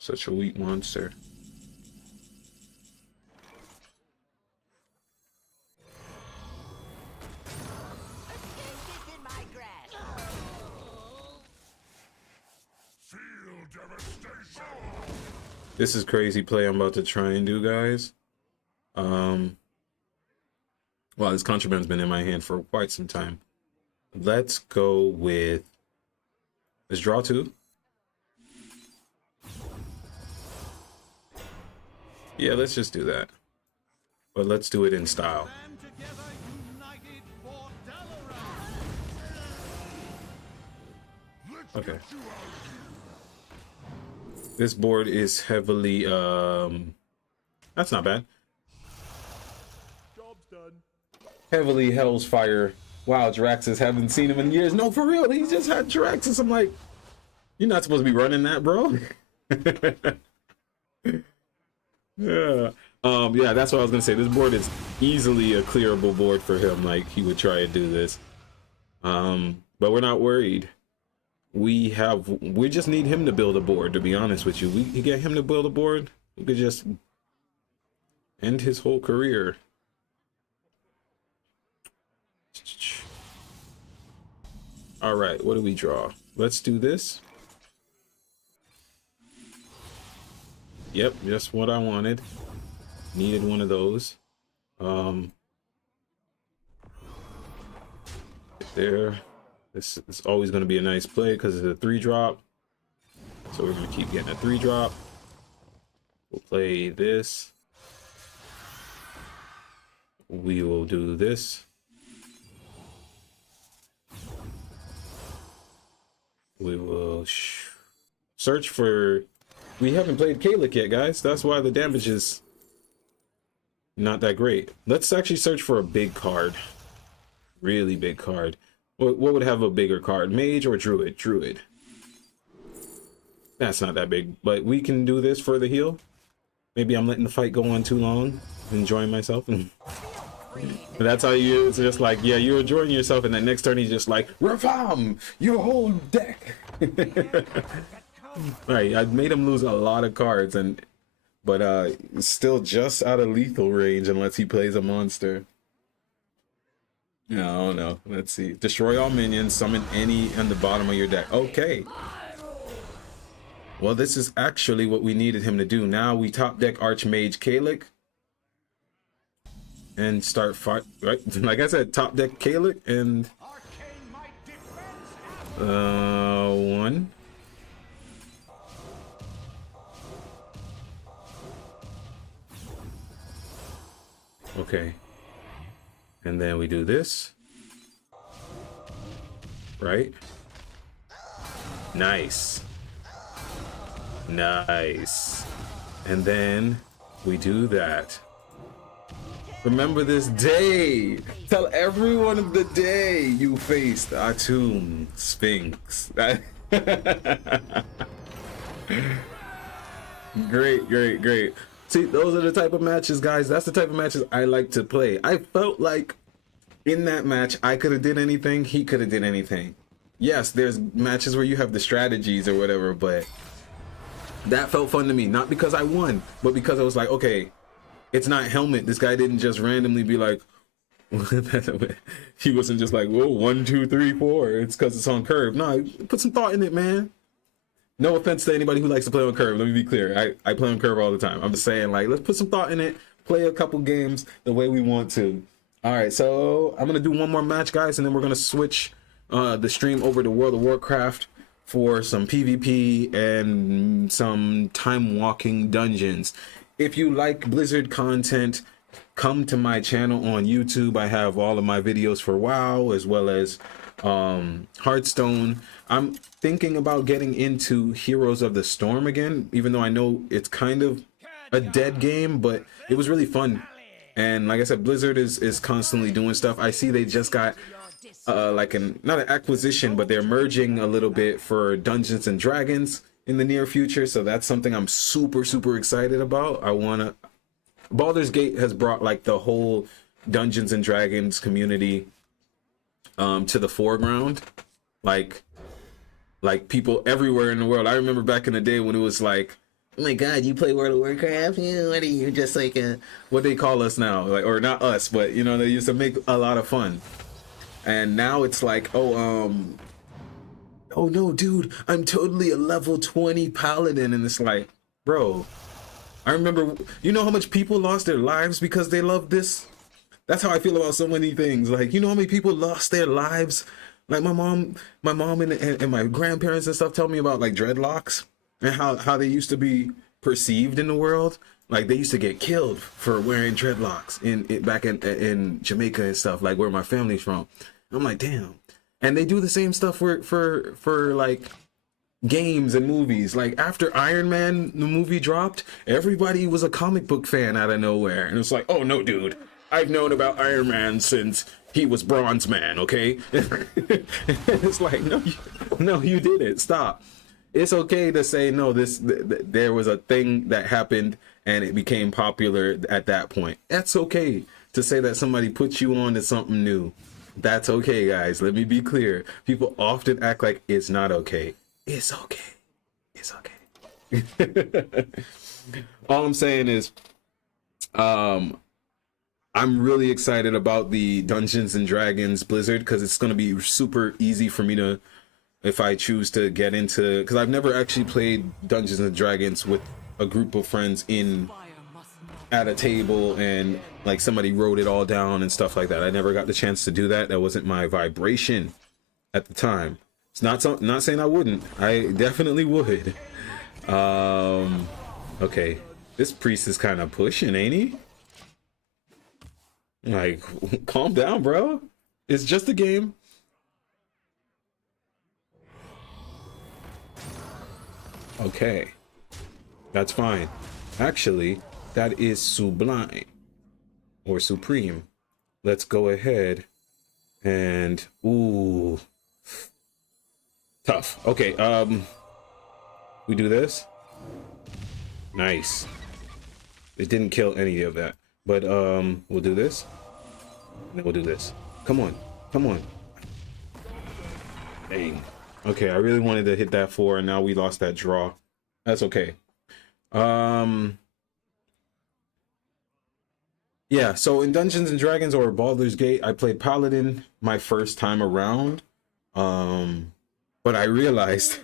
Such a weak monster. Escape is in my grasp. Feel devastation. This is crazy play I'm about to try and do, guys. Well, this contraband's been in my hand for quite some time. let's go with, let's draw 2. Yeah, let's just do that. But let's do it in style. Okay. This board is heavily, that's not bad. Job's done. Heavily Hell's Fire. Wow, Jiraxis, haven't seen him in years. No, for real, he just had Jiraxis. I'm like, you're not supposed to be running that, bro. Yeah. Yeah, that's what I was gonna say. This board is easily a clearable board for him. Like, he would try and do this. But we're not worried. We just need him to build a board, to be honest with you. We get him to build a board, we could just end his whole career. All right, what do we draw? Let's do this. Yep, just what I wanted. Needed one of those. There. This is always going to be a nice play because it's a 3-drop. So we're going to keep getting a 3-drop. We'll play this. We will do this. We will search for... We haven't played Kalik yet, guys. That's why the damage is not that great. Let's actually search for a big card. Really big card. What would have a bigger card? Mage or Druid? Druid. That's not that big, but we can do this for the heal. Maybe I'm letting the fight go on too long, enjoying myself. That's how it's just like, yeah, you're enjoying yourself, and then next turn he's just like, Ravam, your whole deck. Right, I made him lose a lot of cards, but still just out of lethal range unless he plays a monster. No, no. Let's see. Destroy all minions. Summon any on the bottom of your deck. Okay. Well, this is actually what we needed him to do. Now we top deck Archmage Kalik and start fight. Right, like I said, top deck Kalik and 1. Okay. And then we do this. Right? Nice. Nice. And then we do that. Remember this day. Tell everyone of the day you faced Atum Sphinx. Great, great, great. See, those are the type of matches, guys. That's the type of matches I like to play. I felt like in that match, I could have did anything. He could have did anything. Yes, there's matches where you have the strategies or whatever, but that felt fun to me. Not because I won, but because I was like, okay, it's not Helmet. This guy didn't just randomly be like, he wasn't just like, whoa, 1, 2, 3, 4. It's because it's on curve. No, put some thought in it, man. No offense to anybody who likes to play on curve. Let me be clear. I play on curve all the time. I'm just saying, like, let's put some thought in it. Play a couple games the way we want to. All right, so I'm going to do one more match, guys, and then we're going to switch the stream over to World of Warcraft for some PvP and some time-walking dungeons. If you like Blizzard content, come to my channel on YouTube. I have all of my videos for WoW as well as Hearthstone. I'm thinking about getting into Heroes of the Storm again, even though I know it's kind of a dead game, but it was really fun. And like I said, Blizzard is constantly doing stuff. I see they just got not an acquisition, but they're merging a little bit for Dungeons and Dragons in the near future. So that's something I'm super, super excited about. Baldur's Gate has brought like the whole Dungeons and Dragons community to the foreground. Like people everywhere in the world. I remember back in the day when it was like, oh my God, you play World of Warcraft? Yeah, what are you, just like what they call us now? Like, or not us, but you know, they used to make a lot of fun. And now it's like, oh no, dude, I'm totally a level 20 paladin. And it's like, bro, I remember, you know how much people lost their lives because they love this? That's how I feel about so many things. Like, you know how many people lost their lives Like my mom and my grandparents and stuff tell me about like dreadlocks and how they used to be perceived in the world. Like they used to get killed for wearing dreadlocks back in Jamaica and stuff, like where my family's from. I'm like, damn. And they do the same stuff for like games and movies. Like after Iron Man the movie dropped, everybody was a comic book fan out of nowhere, and it's like, oh no, dude, I've known about Iron Man since he was Bronze Man, okay? It's like, no, you didn't. Stop. It's okay to say no. There was a thing that happened and it became popular at that point. That's okay to say that somebody put you on to something new. That's okay, guys. Let me be clear. People often act like it's not okay. It's okay. It's okay. All I'm saying is, I'm really excited about the Dungeons and Dragons Blizzard because it's going to be super easy for me to, if I choose to get into, because I've never actually played Dungeons and Dragons with a group of friends at a table and like somebody wrote it all down and stuff like that. I never got the chance to do that. That wasn't my vibration at the time. It's not saying I wouldn't. I definitely would. Okay, this priest is kind of pushing, ain't he? Like, calm down, bro. It's just a game. Okay, that's fine. Actually, that is sublime or supreme. Let's go ahead and ooh, tough. Okay, we do this. Nice. It didn't kill any of that, but we'll do this. And then we'll do this. Come on, come on. Dang. Okay, I really wanted to hit that 4, and now we lost that draw. That's okay. Yeah, so in Dungeons and Dragons or Baldur's Gate, I played Paladin my first time around. But I realized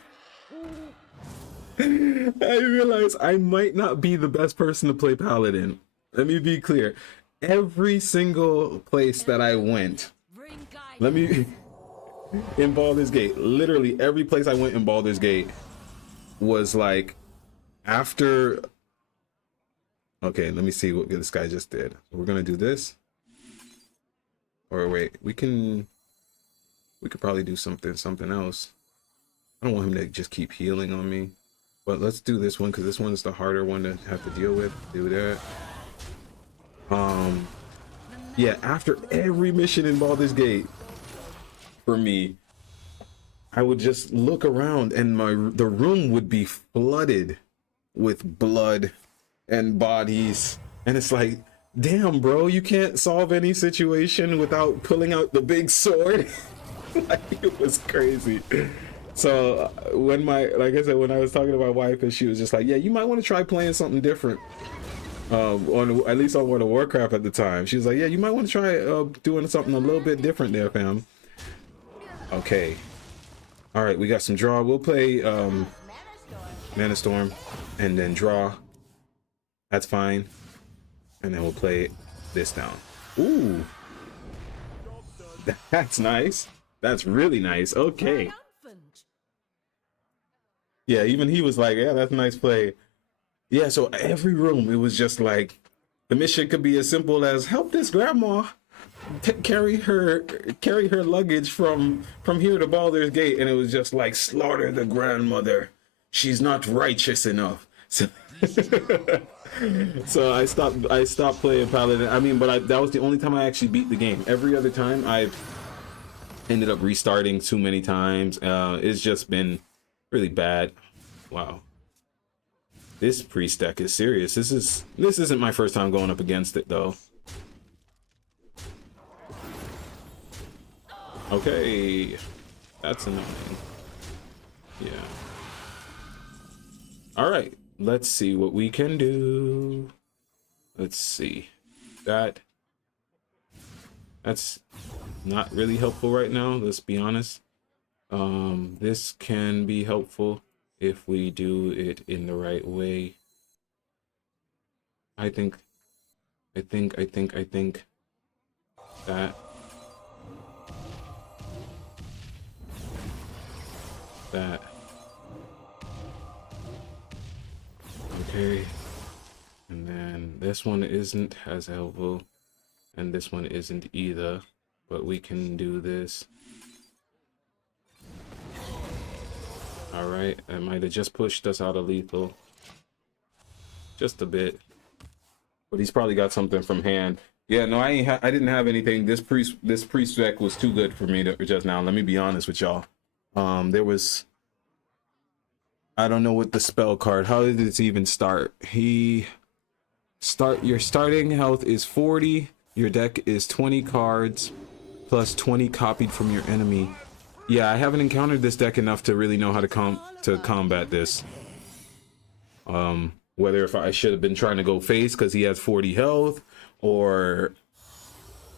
I might not be the best person to play Paladin. Let me be clear. Every single place that I went, in Baldur's Gate, literally every place I went in Baldur's Gate was like after. Okay, let me see what this guy just did. We're gonna do this, or wait, we could probably do something else. I don't want him to just keep healing on me, but let's do this one because this one is the harder one to have to deal with. Do that. Yeah, after every mission in Baldur's Gate, for me, I would just look around and the room would be flooded with blood and bodies, and it's like, damn, bro, you can't solve any situation without pulling out the big sword. Like, it was crazy. So when like I said, when I was talking to my wife, and she was just like, yeah, you might want to try playing something different, at least on World of Warcraft at the time. She was like, yeah, you might want to try doing something a little bit different there, fam. Okay, all right, we got some draw. We'll play Mana Storm and then draw. That's fine. And then we'll play this down. Ooh, that's nice. That's really nice. Okay. Yeah, even he was like, yeah, that's a nice play. Yeah, so every room, it was just like, the mission could be as simple as help this grandma carry her luggage from here to Baldur's Gate, and it was just like, slaughter the grandmother. She's not righteous enough. So, so I stopped playing Paladin. I mean, but that was the only time I actually beat the game. Every other time I've ended up restarting too many times. It's just been really bad. Wow. This priest deck is serious. This isn't my first time going up against it though. Okay. That's annoying. Yeah. All right. Let's see what we can do. Let's see. That's not really helpful right now, let's be honest. This can be helpful if we do it in the right way. I think that that. Okay. And then this one isn't as helpful. And this one isn't either. But we can do this. Alright, I might have just pushed us out of lethal. Just a bit. But he's probably got something from hand. Yeah, no, I didn't have anything. This priest deck was too good for me to just now. Let me be honest with y'all. There was, I don't know what the spell card. How did this even start? Your starting health is 40. Your deck is 20 cards plus 20 copied from your enemy. Yeah, I haven't encountered this deck enough to really know how to combat this. Whether if I should have been trying to go face because he has 40 health, or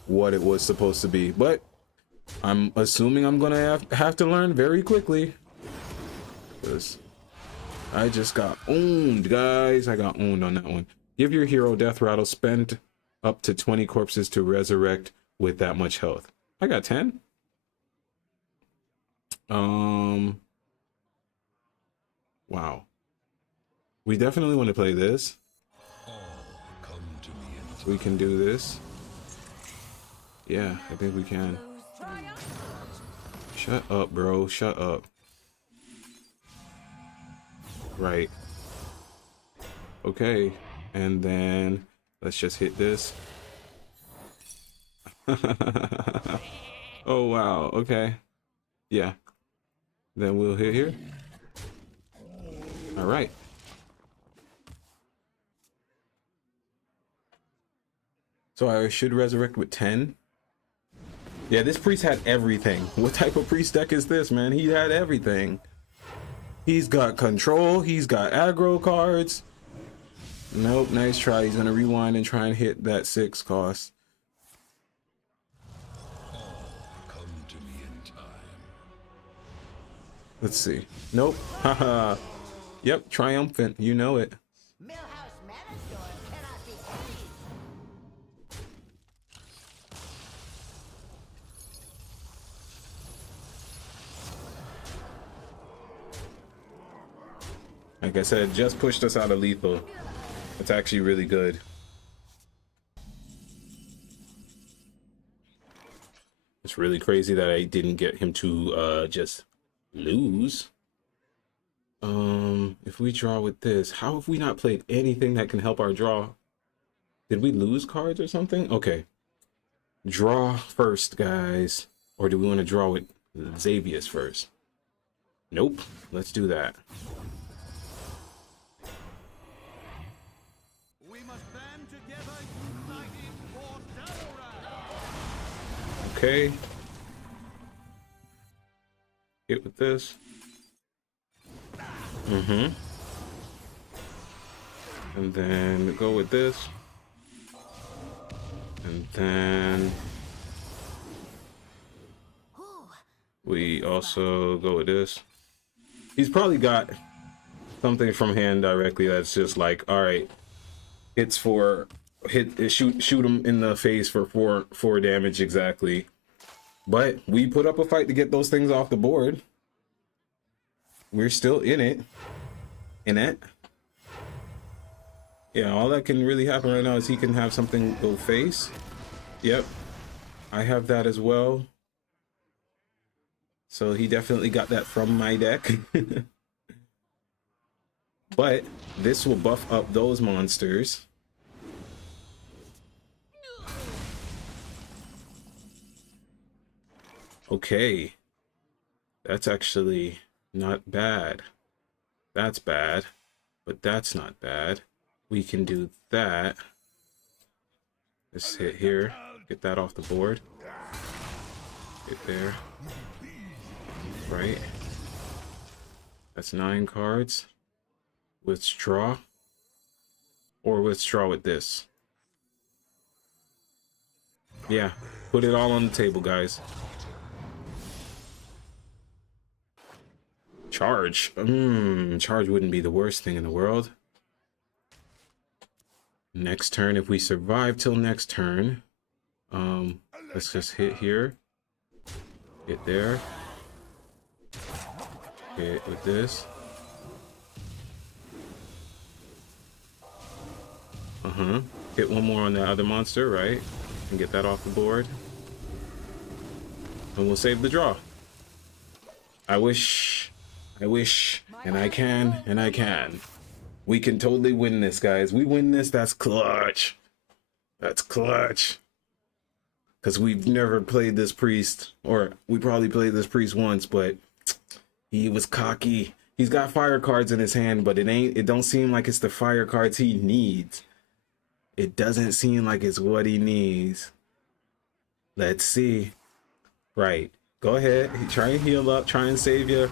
what it was supposed to be. But I'm assuming I'm gonna have to learn very quickly, because I just got owned, guys. I got owned on that one. Give your hero death rattle. Spend up to 20 corpses to resurrect with that much health. I got 10. Wow. We definitely want to play this. We can do this. Yeah, I think we can. Shut up, bro. Shut up. Right. Okay. And then let's just hit this. Oh, wow. Okay. Yeah. Then we'll hit here. All right. So I should resurrect with 10. Yeah, this priest had everything. What type of priest deck is this, man? He had everything. He's got control. He's got aggro cards. Nope, nice try. He's gonna rewind and try and hit that 6 cost. Come to me in time. Let's see. Nope. Haha. Yep, triumphant. You know it. Millhouse Manor Store cannot be hurried. Like I said, just pushed us out of lethal. It's actually really good. It's really crazy that I didn't get him to just lose. If we draw with this, how have we not played anything that can help our draw? Did we lose cards or something? Okay. Draw first, guys. Or do we want to draw with Xavius first? Nope. Let's do that. We must band together, united for Dalaran. Okay. Hit with this. Mm-hmm. And then go with this. And then we also go with this. He's probably got something from hand directly that's just like, all right, it's for shoot him in the face for four damage exactly. But we put up a fight to get those things off the board. We're still in it. Yeah, all that can really happen right now is he can have something go face. Yep. I have that as well. So he definitely got that from my deck. But this will buff up those monsters. Okay. That's actually not bad. That's bad, but that's not bad. We can do that. Let's hit here. Get that off the board. Hit there. Right. That's 9 cards. Withdraw. Or withdraw with this. Yeah. Put it all on the table, guys. Charge. Charge wouldn't be the worst thing in the world. Next turn, if we survive till next turn, let's just hit here. Hit there. Hit with this. Hit one more on the other monster, right? And get that off the board. And we'll save the draw. I wish, and I can. We can totally win this, guys. We win this, that's clutch. That's clutch. Because we've never played this priest, or we probably played this priest once, but he was cocky. He's got fire cards in his hand, but it don't seem like it's the fire cards he needs. It doesn't seem like it's what he needs. Let's see. Right. Go ahead. Try and heal up. Try and save your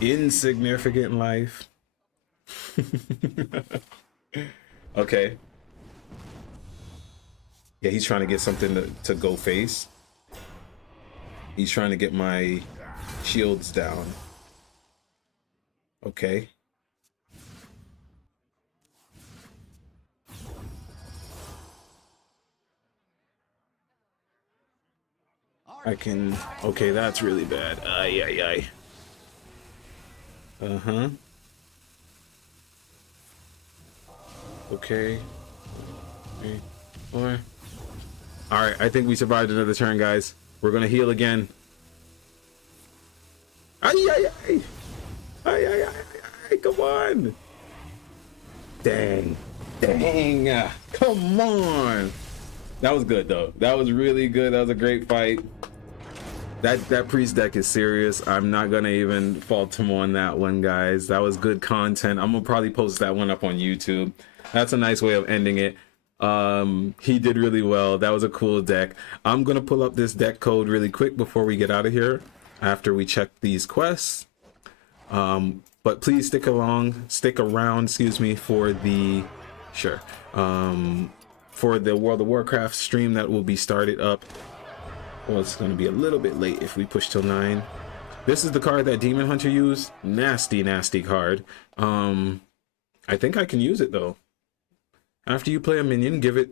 insignificant life. Okay. Yeah, he's trying to get something to go face. He's trying to get my shields down. Okay. I can... Okay, that's really bad. Ay, ay, ay. Uh-huh. Okay. 3, 4. Alright, I think we survived another turn, guys. We're gonna heal again. Ay, ay, ay! Ay, ay, ay, ay, come on! Dang. Dang! Come on! That was good, though. That was really good. That was a great fight. That priest deck is serious. I'm not gonna even fault him on that one, guys. That was good content. I'm gonna probably post that one up on YouTube. That's a nice way of ending it. He did really well. That was a cool deck. I'm gonna pull up this deck code really quick before we get out of here, after we check these quests. But please stick around, excuse me, for the for the World of Warcraft stream that will be started up. Well, it's going to be a little bit late if we push till 9. This is the card that Demon Hunter used. Nasty, nasty card. I think I can use it, though. After you play a minion, give it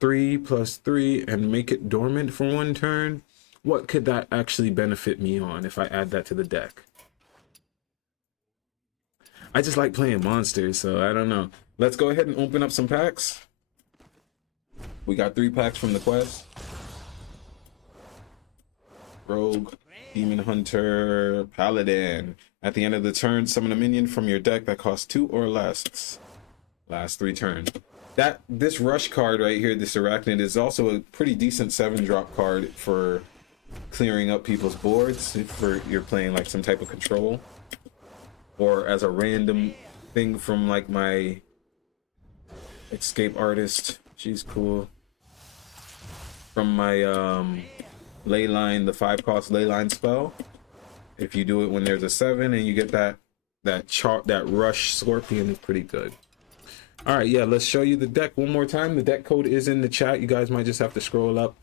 3+3 and make it dormant for 1 turn. What could that actually benefit me on if I add that to the deck? I just like playing monsters, so I don't know. Let's go ahead and open up some packs. We got 3 packs from the quest. Rogue, Demon Hunter, Paladin. At the end of the turn, summon a minion from your deck that costs 2 or less. Last 3 turns. This rush card right here, this Arachnid, is also a pretty decent 7-drop card for clearing up people's boards if you're playing like some type of control, or as a random thing from like my escape artist. She's cool. From my Leyline, the 5-cost Leyline spell. If you do it when there's a 7 and you get that rush scorpion, is pretty good. All right, yeah, let's show you the deck one more time. The deck code is in the chat. You guys might just have to scroll up.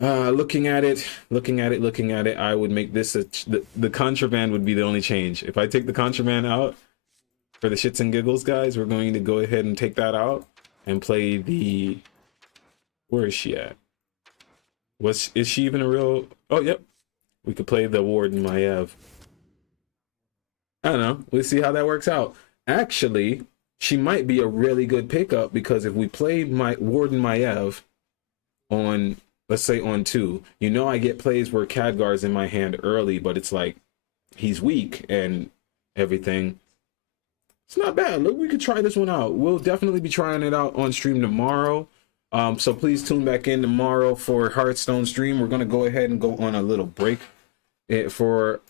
Looking at it, I would make this the contraband would be the only change. If I take the contraband out for the shits and giggles, guys, we're going to go ahead and take that out and play the... Where is she at? Is she even a real... Oh, yep. We could play the Warden Maiev. I don't know. We'll see how that works out. Actually, she might be a really good pickup, because if we play my Warden Maiev on, let's say on 2, you know, I get plays where Khadgar's in my hand early, but it's like he's weak and everything. It's not bad. Look, we could try this one out. We'll definitely be trying it out on stream tomorrow. So please tune back in tomorrow for Hearthstone stream. We're going to go ahead and go on a little break for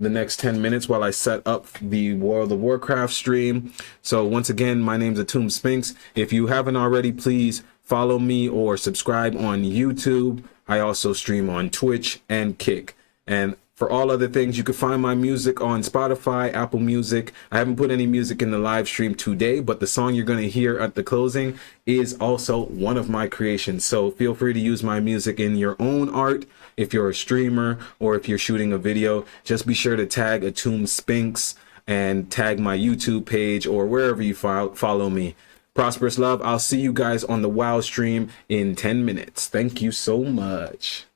the next 10 minutes while I set up the World of Warcraft stream. So once again, my name's Atum Sphinx. If you haven't already, please follow me or subscribe on YouTube. I also stream on Twitch and Kick. And for all other things, you can find my music on Spotify, Apple Music. I haven't put any music in the live stream today, but the song you're going to hear at the closing is also one of my creations. So feel free to use my music in your own art. If you're a streamer or if you're shooting a video, just be sure to tag Atum Sphinx and tag my YouTube page or wherever you follow me. Prosperous love. I'll see you guys on the WoW stream in 10 minutes. Thank you so much.